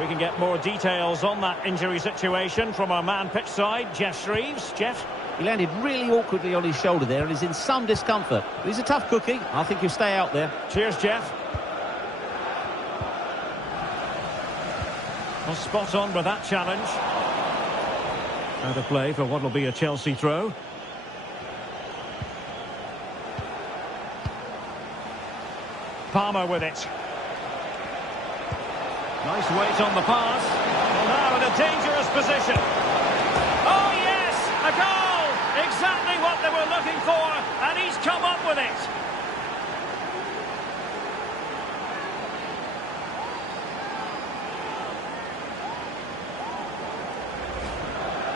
We can get more details on that injury situation from our man pitch side, Jeff Shreves. Jeff? He landed really awkwardly on his shoulder there and is in some discomfort. But he's a tough cookie. I think he'll stay out there. Cheers, Jeff. Well, spot on with that challenge. Out of play for what will be a Chelsea throw. Palmer with it. Nice weight on the pass. Well, now an dangerous position. Oh, yes! A goal! Exactly what they were looking for, and he's come up with it.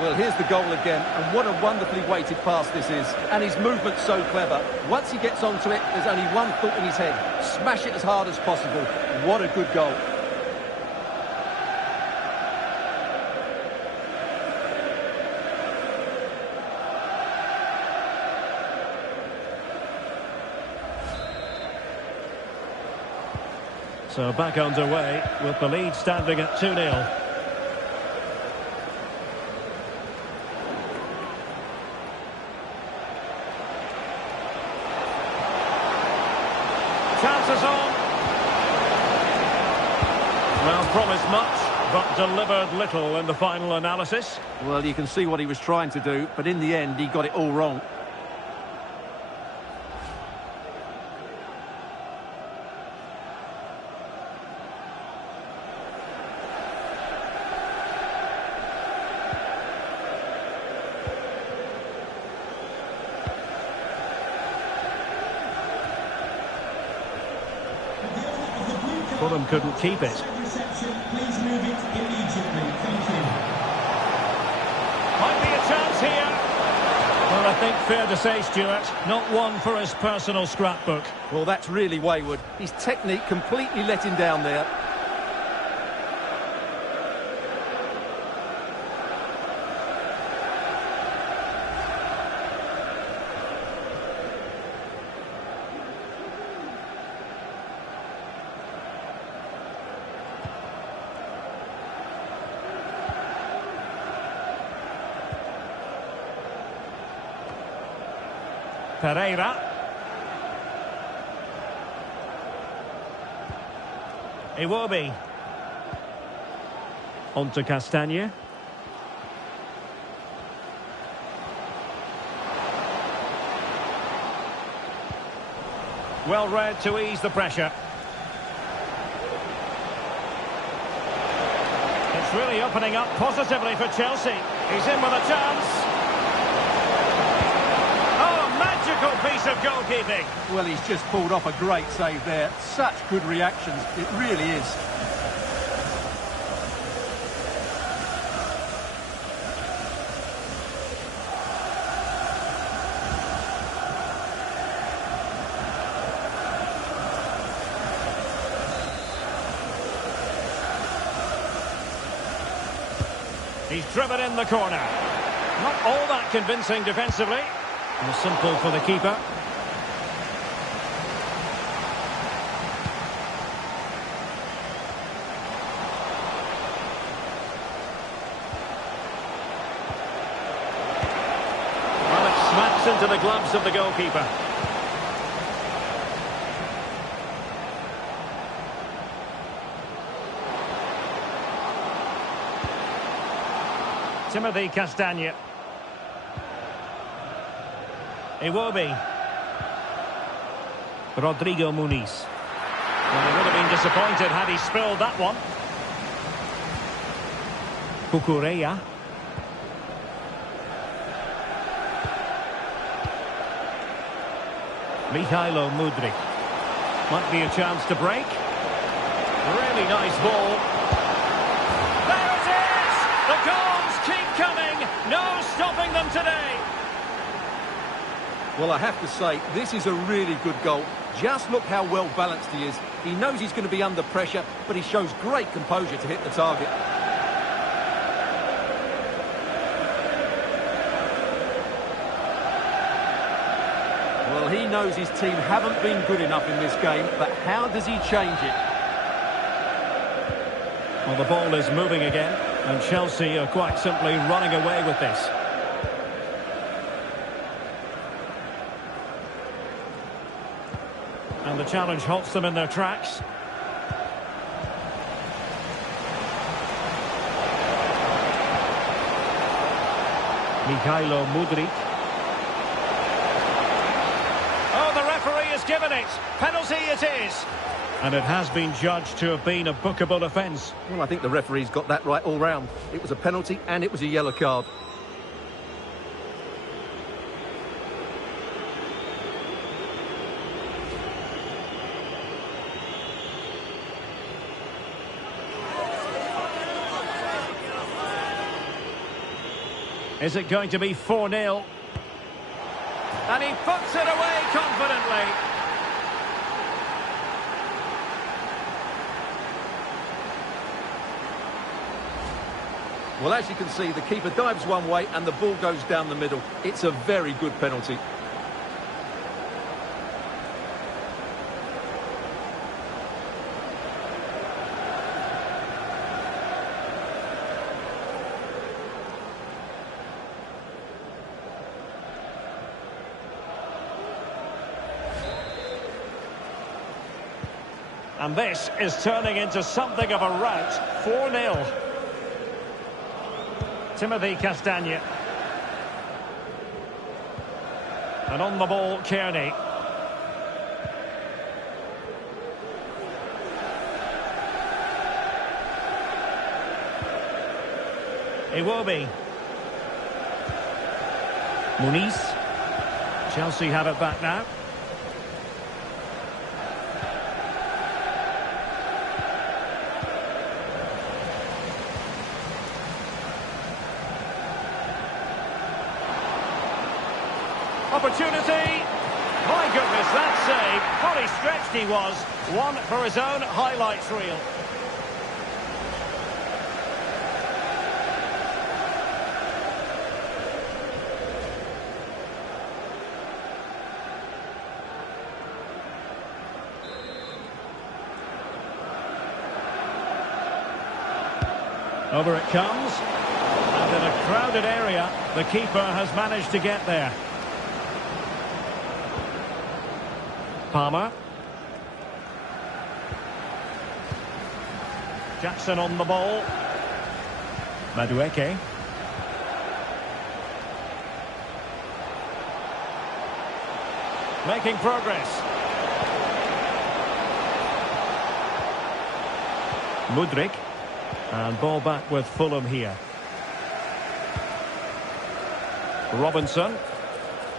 Well, here's the goal again, and what a wonderfully weighted pass this is. And his movement's so clever. Once he gets onto it, there's only one thought in his head. Smash it as hard as possible. What a good goal. So back underway with the lead standing at 2-0. Chances on. Well, promised much, but delivered little in the final analysis. Well, you can see what he was trying to do, but in the end, he got it all wrong. Fulham couldn't keep it. Please move it immediately. Thank you. Might be a chance here. Well, I think fair to say, Stuart, not one for his personal scrapbook. Well, that's really wayward. His technique completely let him down there. Pereira. Iwobi. On to Castagne. Well read to ease the pressure. It's really opening up positively for Chelsea. He's in with a chance. Magical piece of goalkeeping. Well, he's just pulled off a great save there. Such good reactions. It really is. He's driven in the corner. Not all that convincing defensively. And simple for the keeper. Well, it smacks into the gloves of the goalkeeper. Timothy Castagne. Iwobi. Rodrigo Muniz. Well, he would have been disappointed had he spilled that one. Cucurella. Mikhailo Mudryk. Might be a chance to break. Really nice ball. There it is! The goals keep coming. No stopping them today. Well, I have to say, this is a really good goal. Just look how well balanced he is. He knows he's going to be under pressure, but he shows great composure to hit the target. Well, he knows his team haven't been good enough in this game, but how does he change it? Well, the ball is moving again, and Chelsea are quite simply running away with this. And the challenge halts them in their tracks. Mikhailo Mudryk. Oh, the referee is has given it. Penalty it is. And it has been judged to have been a bookable offence. Well, I think the referee's got that right all round. It was a penalty and it was a yellow card. Is it going to be 4-0? And he puts it away confidently. Well, as you can see, the keeper dives one way and the ball goes down the middle. It's a very good penalty. And this is turning into something of a rout. 4-0. Timothy Castagne. And on the ball, Kearney. Iwobi. Muniz. Chelsea have it back now. Opportunity. My goodness, that save. Fully stretched he was. One for his own highlights reel. Over it comes. And in a crowded area, the keeper has managed to get there. Palmer. Jackson on the ball. Madueke. Making progress. Mudryk. And ball back with Fulham here. Robinson.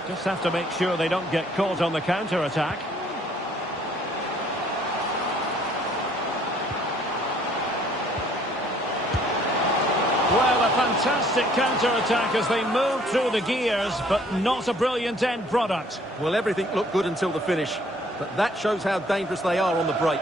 Just have to make sure they don't get caught on the counter-attack. Well, a fantastic counter-attack as they move through the gears, but not a brilliant end product. Well, everything looked good until the finish, but that shows how dangerous they are on the break.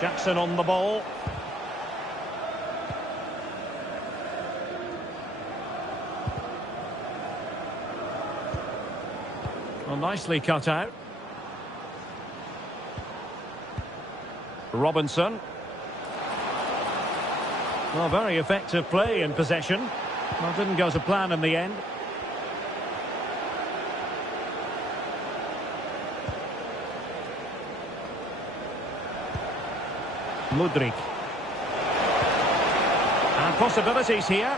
Jackson on the ball. Well, nicely cut out. Robinson. Well, very effective play in possession. Well, didn't go to plan in the end. Mudryk. And possibilities here.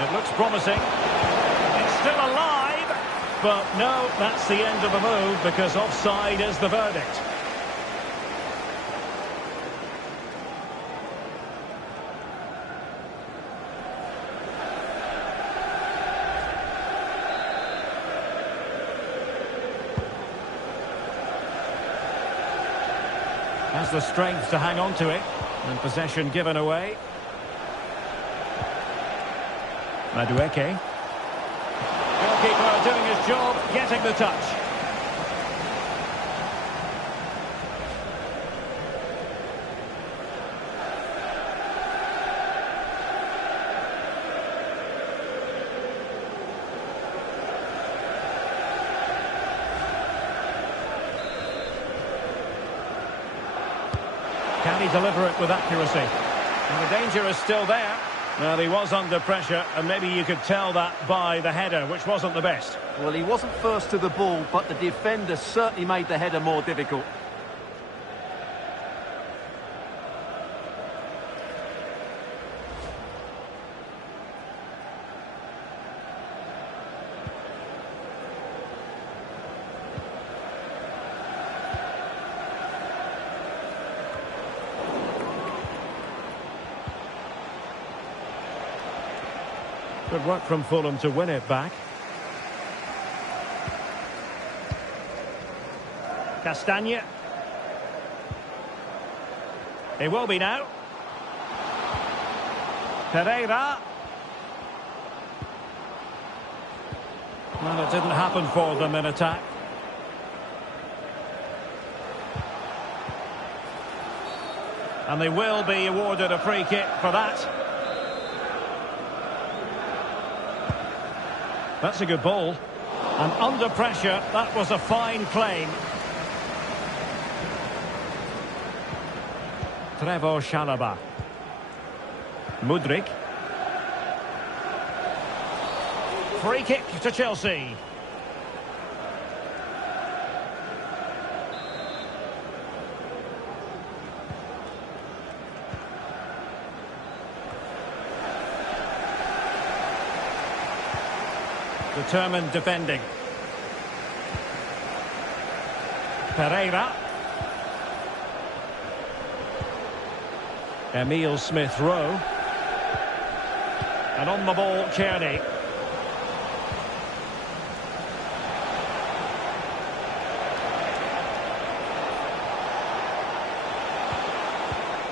It looks promising. It's still alive. But no, that's the end of the move because offside is the verdict. Has the strength to hang on to it. And possession given away. Madueke. Goalkeeper doing his job, getting the touch. Can he deliver it with accuracy? And the danger is still there. Well, he was under pressure, and maybe you could tell that by the header, which wasn't the best. Well, he wasn't first to the ball, but the defender certainly made the header more difficult. Good work from Fulham to win it back. Castagne. It will be now. Pereira. Well, it didn't happen for them in attack. And they will be awarded a free kick for that. That's a good ball. And under pressure, that was a fine claim. Trevoh Chalobah. Mudryk. Free kick to Chelsea. Determined defending. Pereira. Emile Smith-Rowe. And on the ball, Kearney.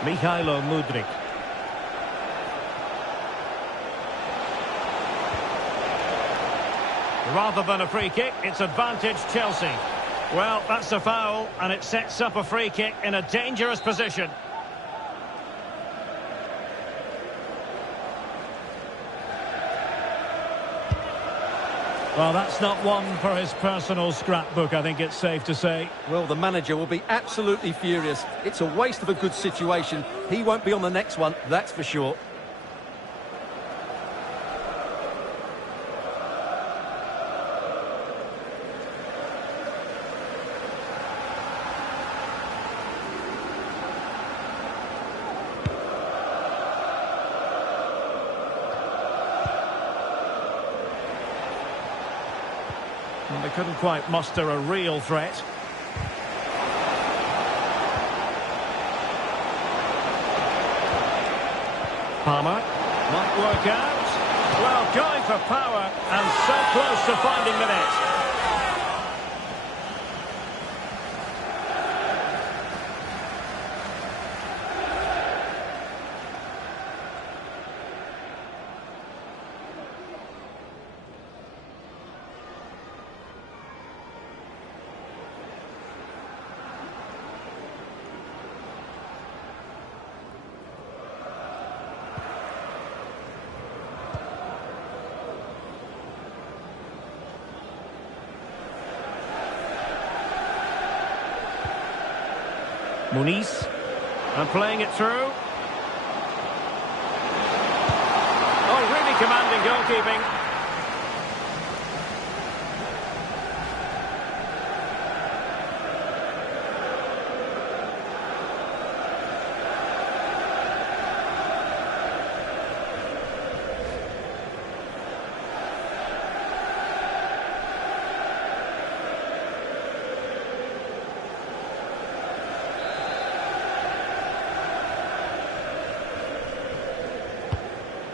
Mikhailo Mudryk. Rather than a free kick, it's advantage Chelsea. Well, that's a foul, and it sets up a free kick in a dangerous position. Well, that's not one for his personal scrapbook, I think it's safe to say. Well, the manager will be absolutely furious. It's a waste of a good situation. He won't be on the next one, that's for sure. And they couldn't quite muster a real threat. Palmer might work out. Well, going for power and so close to finding the net. Muniz, and playing it through. Oh, really commanding goalkeeping.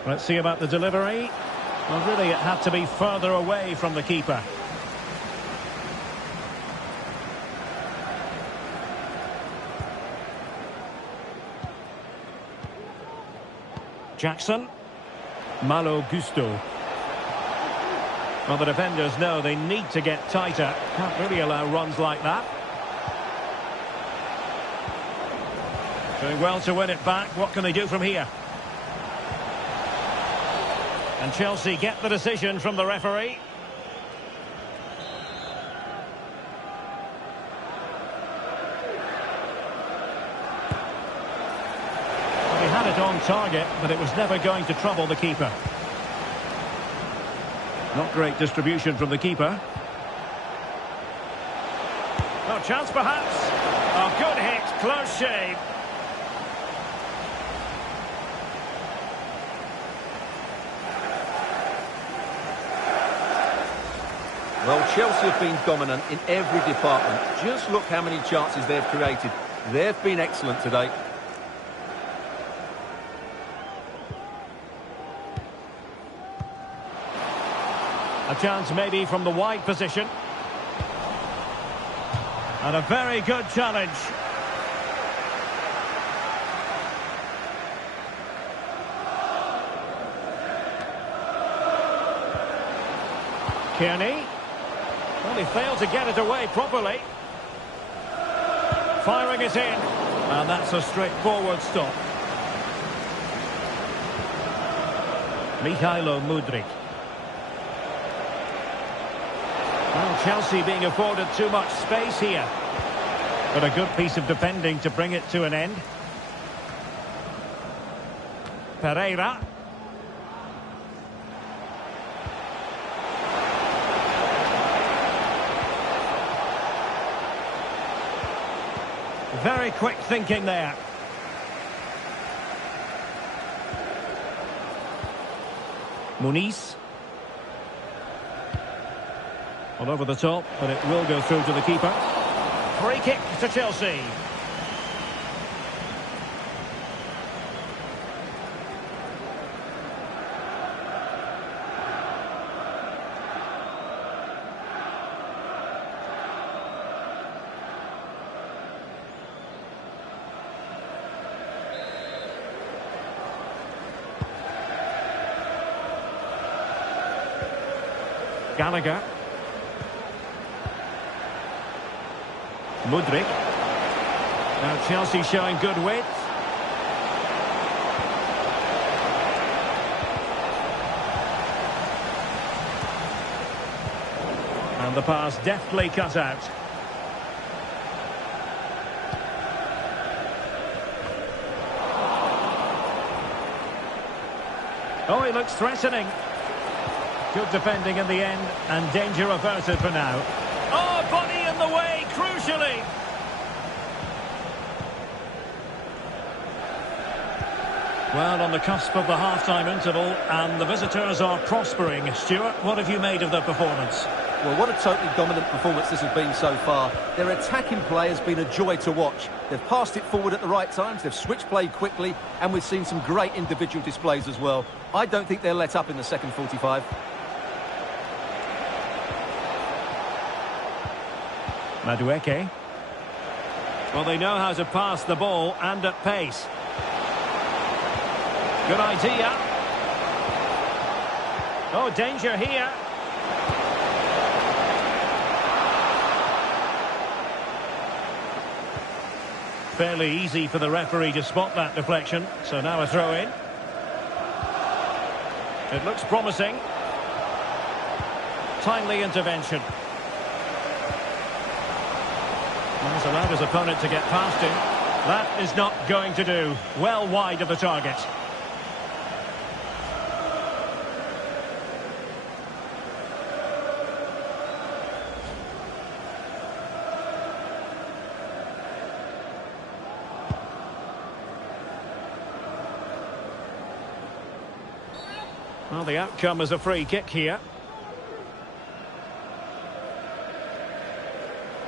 Let's see about the delivery. Well, really, it had to be further away from the keeper. Jackson. Malo Gusto. Well, the defenders know they need to get tighter. Can't really allow runs like that. Doing well to win it back. What can they do from here? And Chelsea get the decision from the referee. had it on target, but it was never going to trouble the keeper. Not great distribution from the keeper. No chance perhaps. Oh, good hit, close shave. Well, Chelsea have been dominant in every department. Just look how many chances they've created. They've been excellent today. A chance maybe from the wide position. And a very good challenge. Kearney. Well, he failed to get it away properly. Firing it in. And that's a straightforward stop. Mikhailo Mudryk. Well, Chelsea being afforded too much space here. But a good piece of defending to bring it to an end. Pereira. Very quick thinking there. Muniz. All over the top, but it will go through to the keeper. Free kick to Chelsea. Gallagher. Mudryk. Now Chelsea showing good width. And the pass deftly cut out. Oh, he looks threatening. Good defending in the end, and danger averted for now. Oh, body in the way, crucially. Well, on the cusp of the half-time interval, and the visitors are prospering. Stuart, what have you made of their performance? Well, what a totally dominant performance this has been so far. Their attacking play has been a joy to watch. They've passed it forward at the right times, they've switched play quickly, and we've seen some great individual displays as well. I don't think they'll let up in the second 45. Madueke. Well, they know how to pass the ball and at pace. Good idea. Oh, danger here. Fairly easy for the referee to spot that deflection. So now a throw in. It looks promising. Timely intervention. He's allowed his opponent to get past him. That is not going to do. Well wide of the target. Well, the outcome is a free kick here.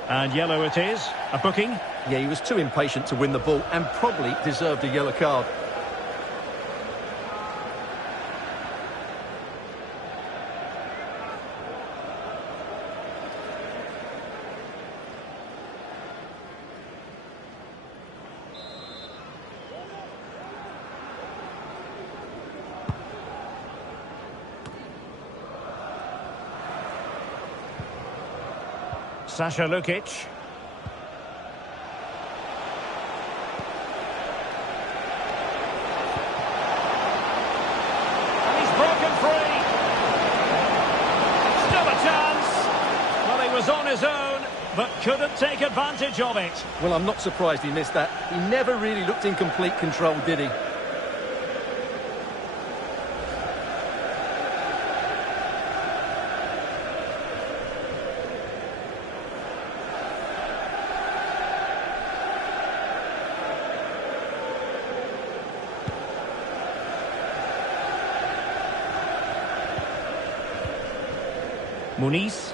And yellow it is. A booking. Yeah, he was too impatient to win the ball and probably deserved a yellow card. Sasha Lukic. And he's broken free. Still a chance. Well, he was on his own, but couldn't take advantage of it. Well, I'm not surprised he missed that. He never really looked in complete control, did he? Muniz.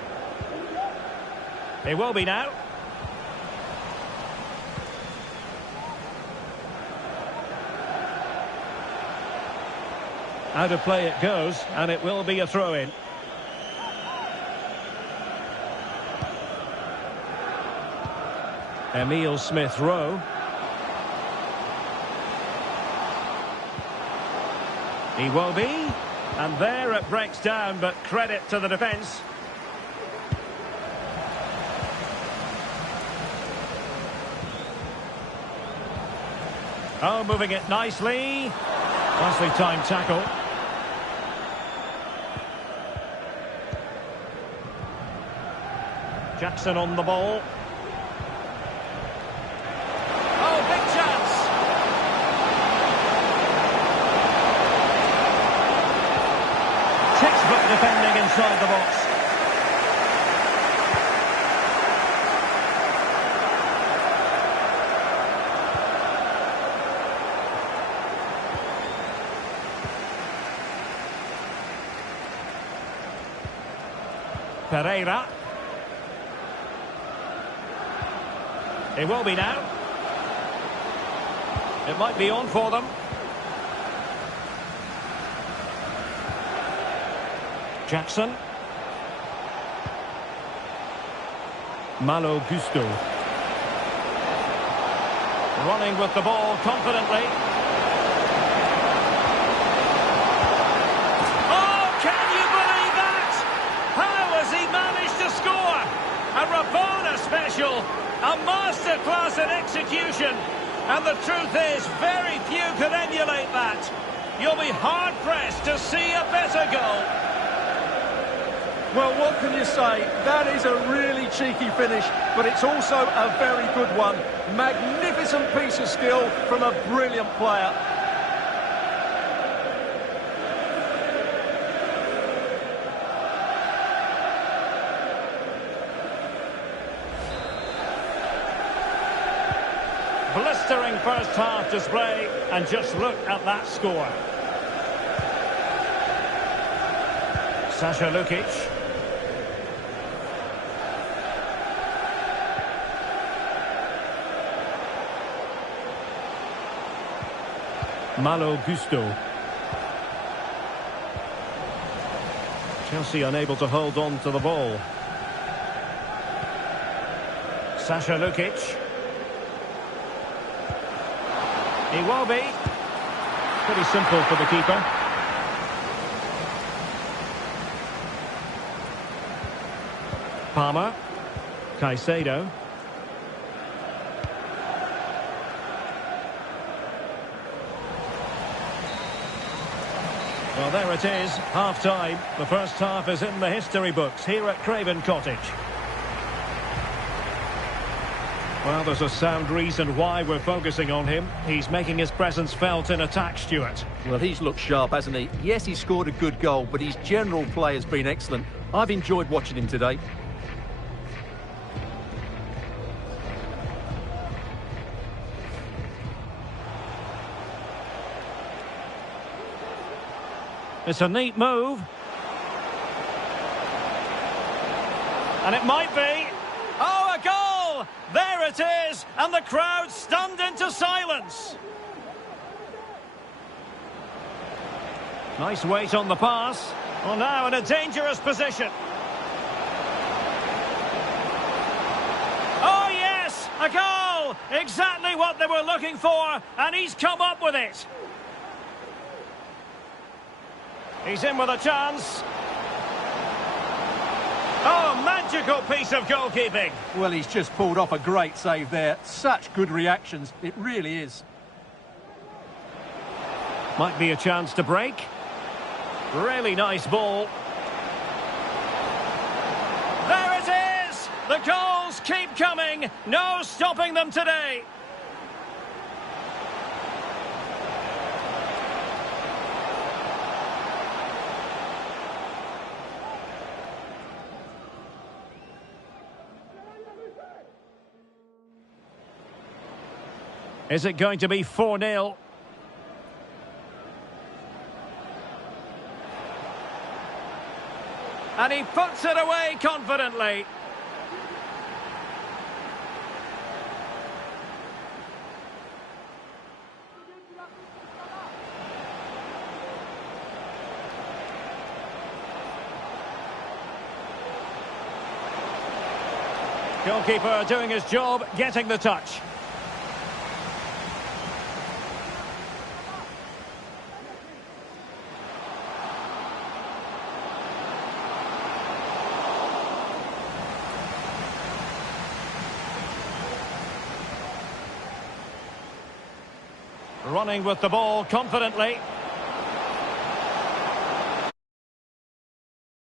It will be now. Out of play it goes, and it will be a throw-in. Emile Smith-Rowe. Iwobi. And there it breaks down, but credit to the defence. Oh, moving it nicely. Nicely timed tackle. Jackson on the ball. Oh, big chance. Textbook defending inside the box. Pereira. It will be now. It might be on for them. Jackson. Malo Gusto. Running with the ball confidently. Oh, can you believe that? How has he managed to score? A Rabona special. A masterclass in execution. And the truth is, very few could emulate that. You'll be hard-pressed to see a better goal. Well, what can you say? That is a really cheeky finish, but it's also a very good one. Magnificent piece of skill from a brilliant player. Blistering first half display, and just look at that score. Sasha Lukic. Malo Gusto. Chelsea unable to hold on to the ball. Sasha Lukic. Iwobi. Pretty simple for the keeper. Palmer. Caicedo. Well, there it is, half-time. The first half is in the history books here at Craven Cottage. Well, there's a sound reason why we're focusing on him. He's making his presence felt in attack, Stuart. Well, he's looked sharp, hasn't he? Yes, he scored a good goal, but his general play has been excellent. I've enjoyed watching him today. It's a neat move. And it might be. Oh, a goal! There it is! And the crowd stunned into silence. Nice weight on the pass. Well, now in a dangerous position. Oh, yes! A goal! Exactly what they were looking for, and he's come up with it. He's in with a chance. Oh, magical piece of goalkeeping. Well, he's just pulled off a great save there. Such good reactions. It really is. Might be a chance to break. Really nice ball. There it is! The goals keep coming. No stopping them today. Is it going to be 4-0? And he puts it away confidently. Goalkeeper doing his job, getting the touch. Running with the ball confidently.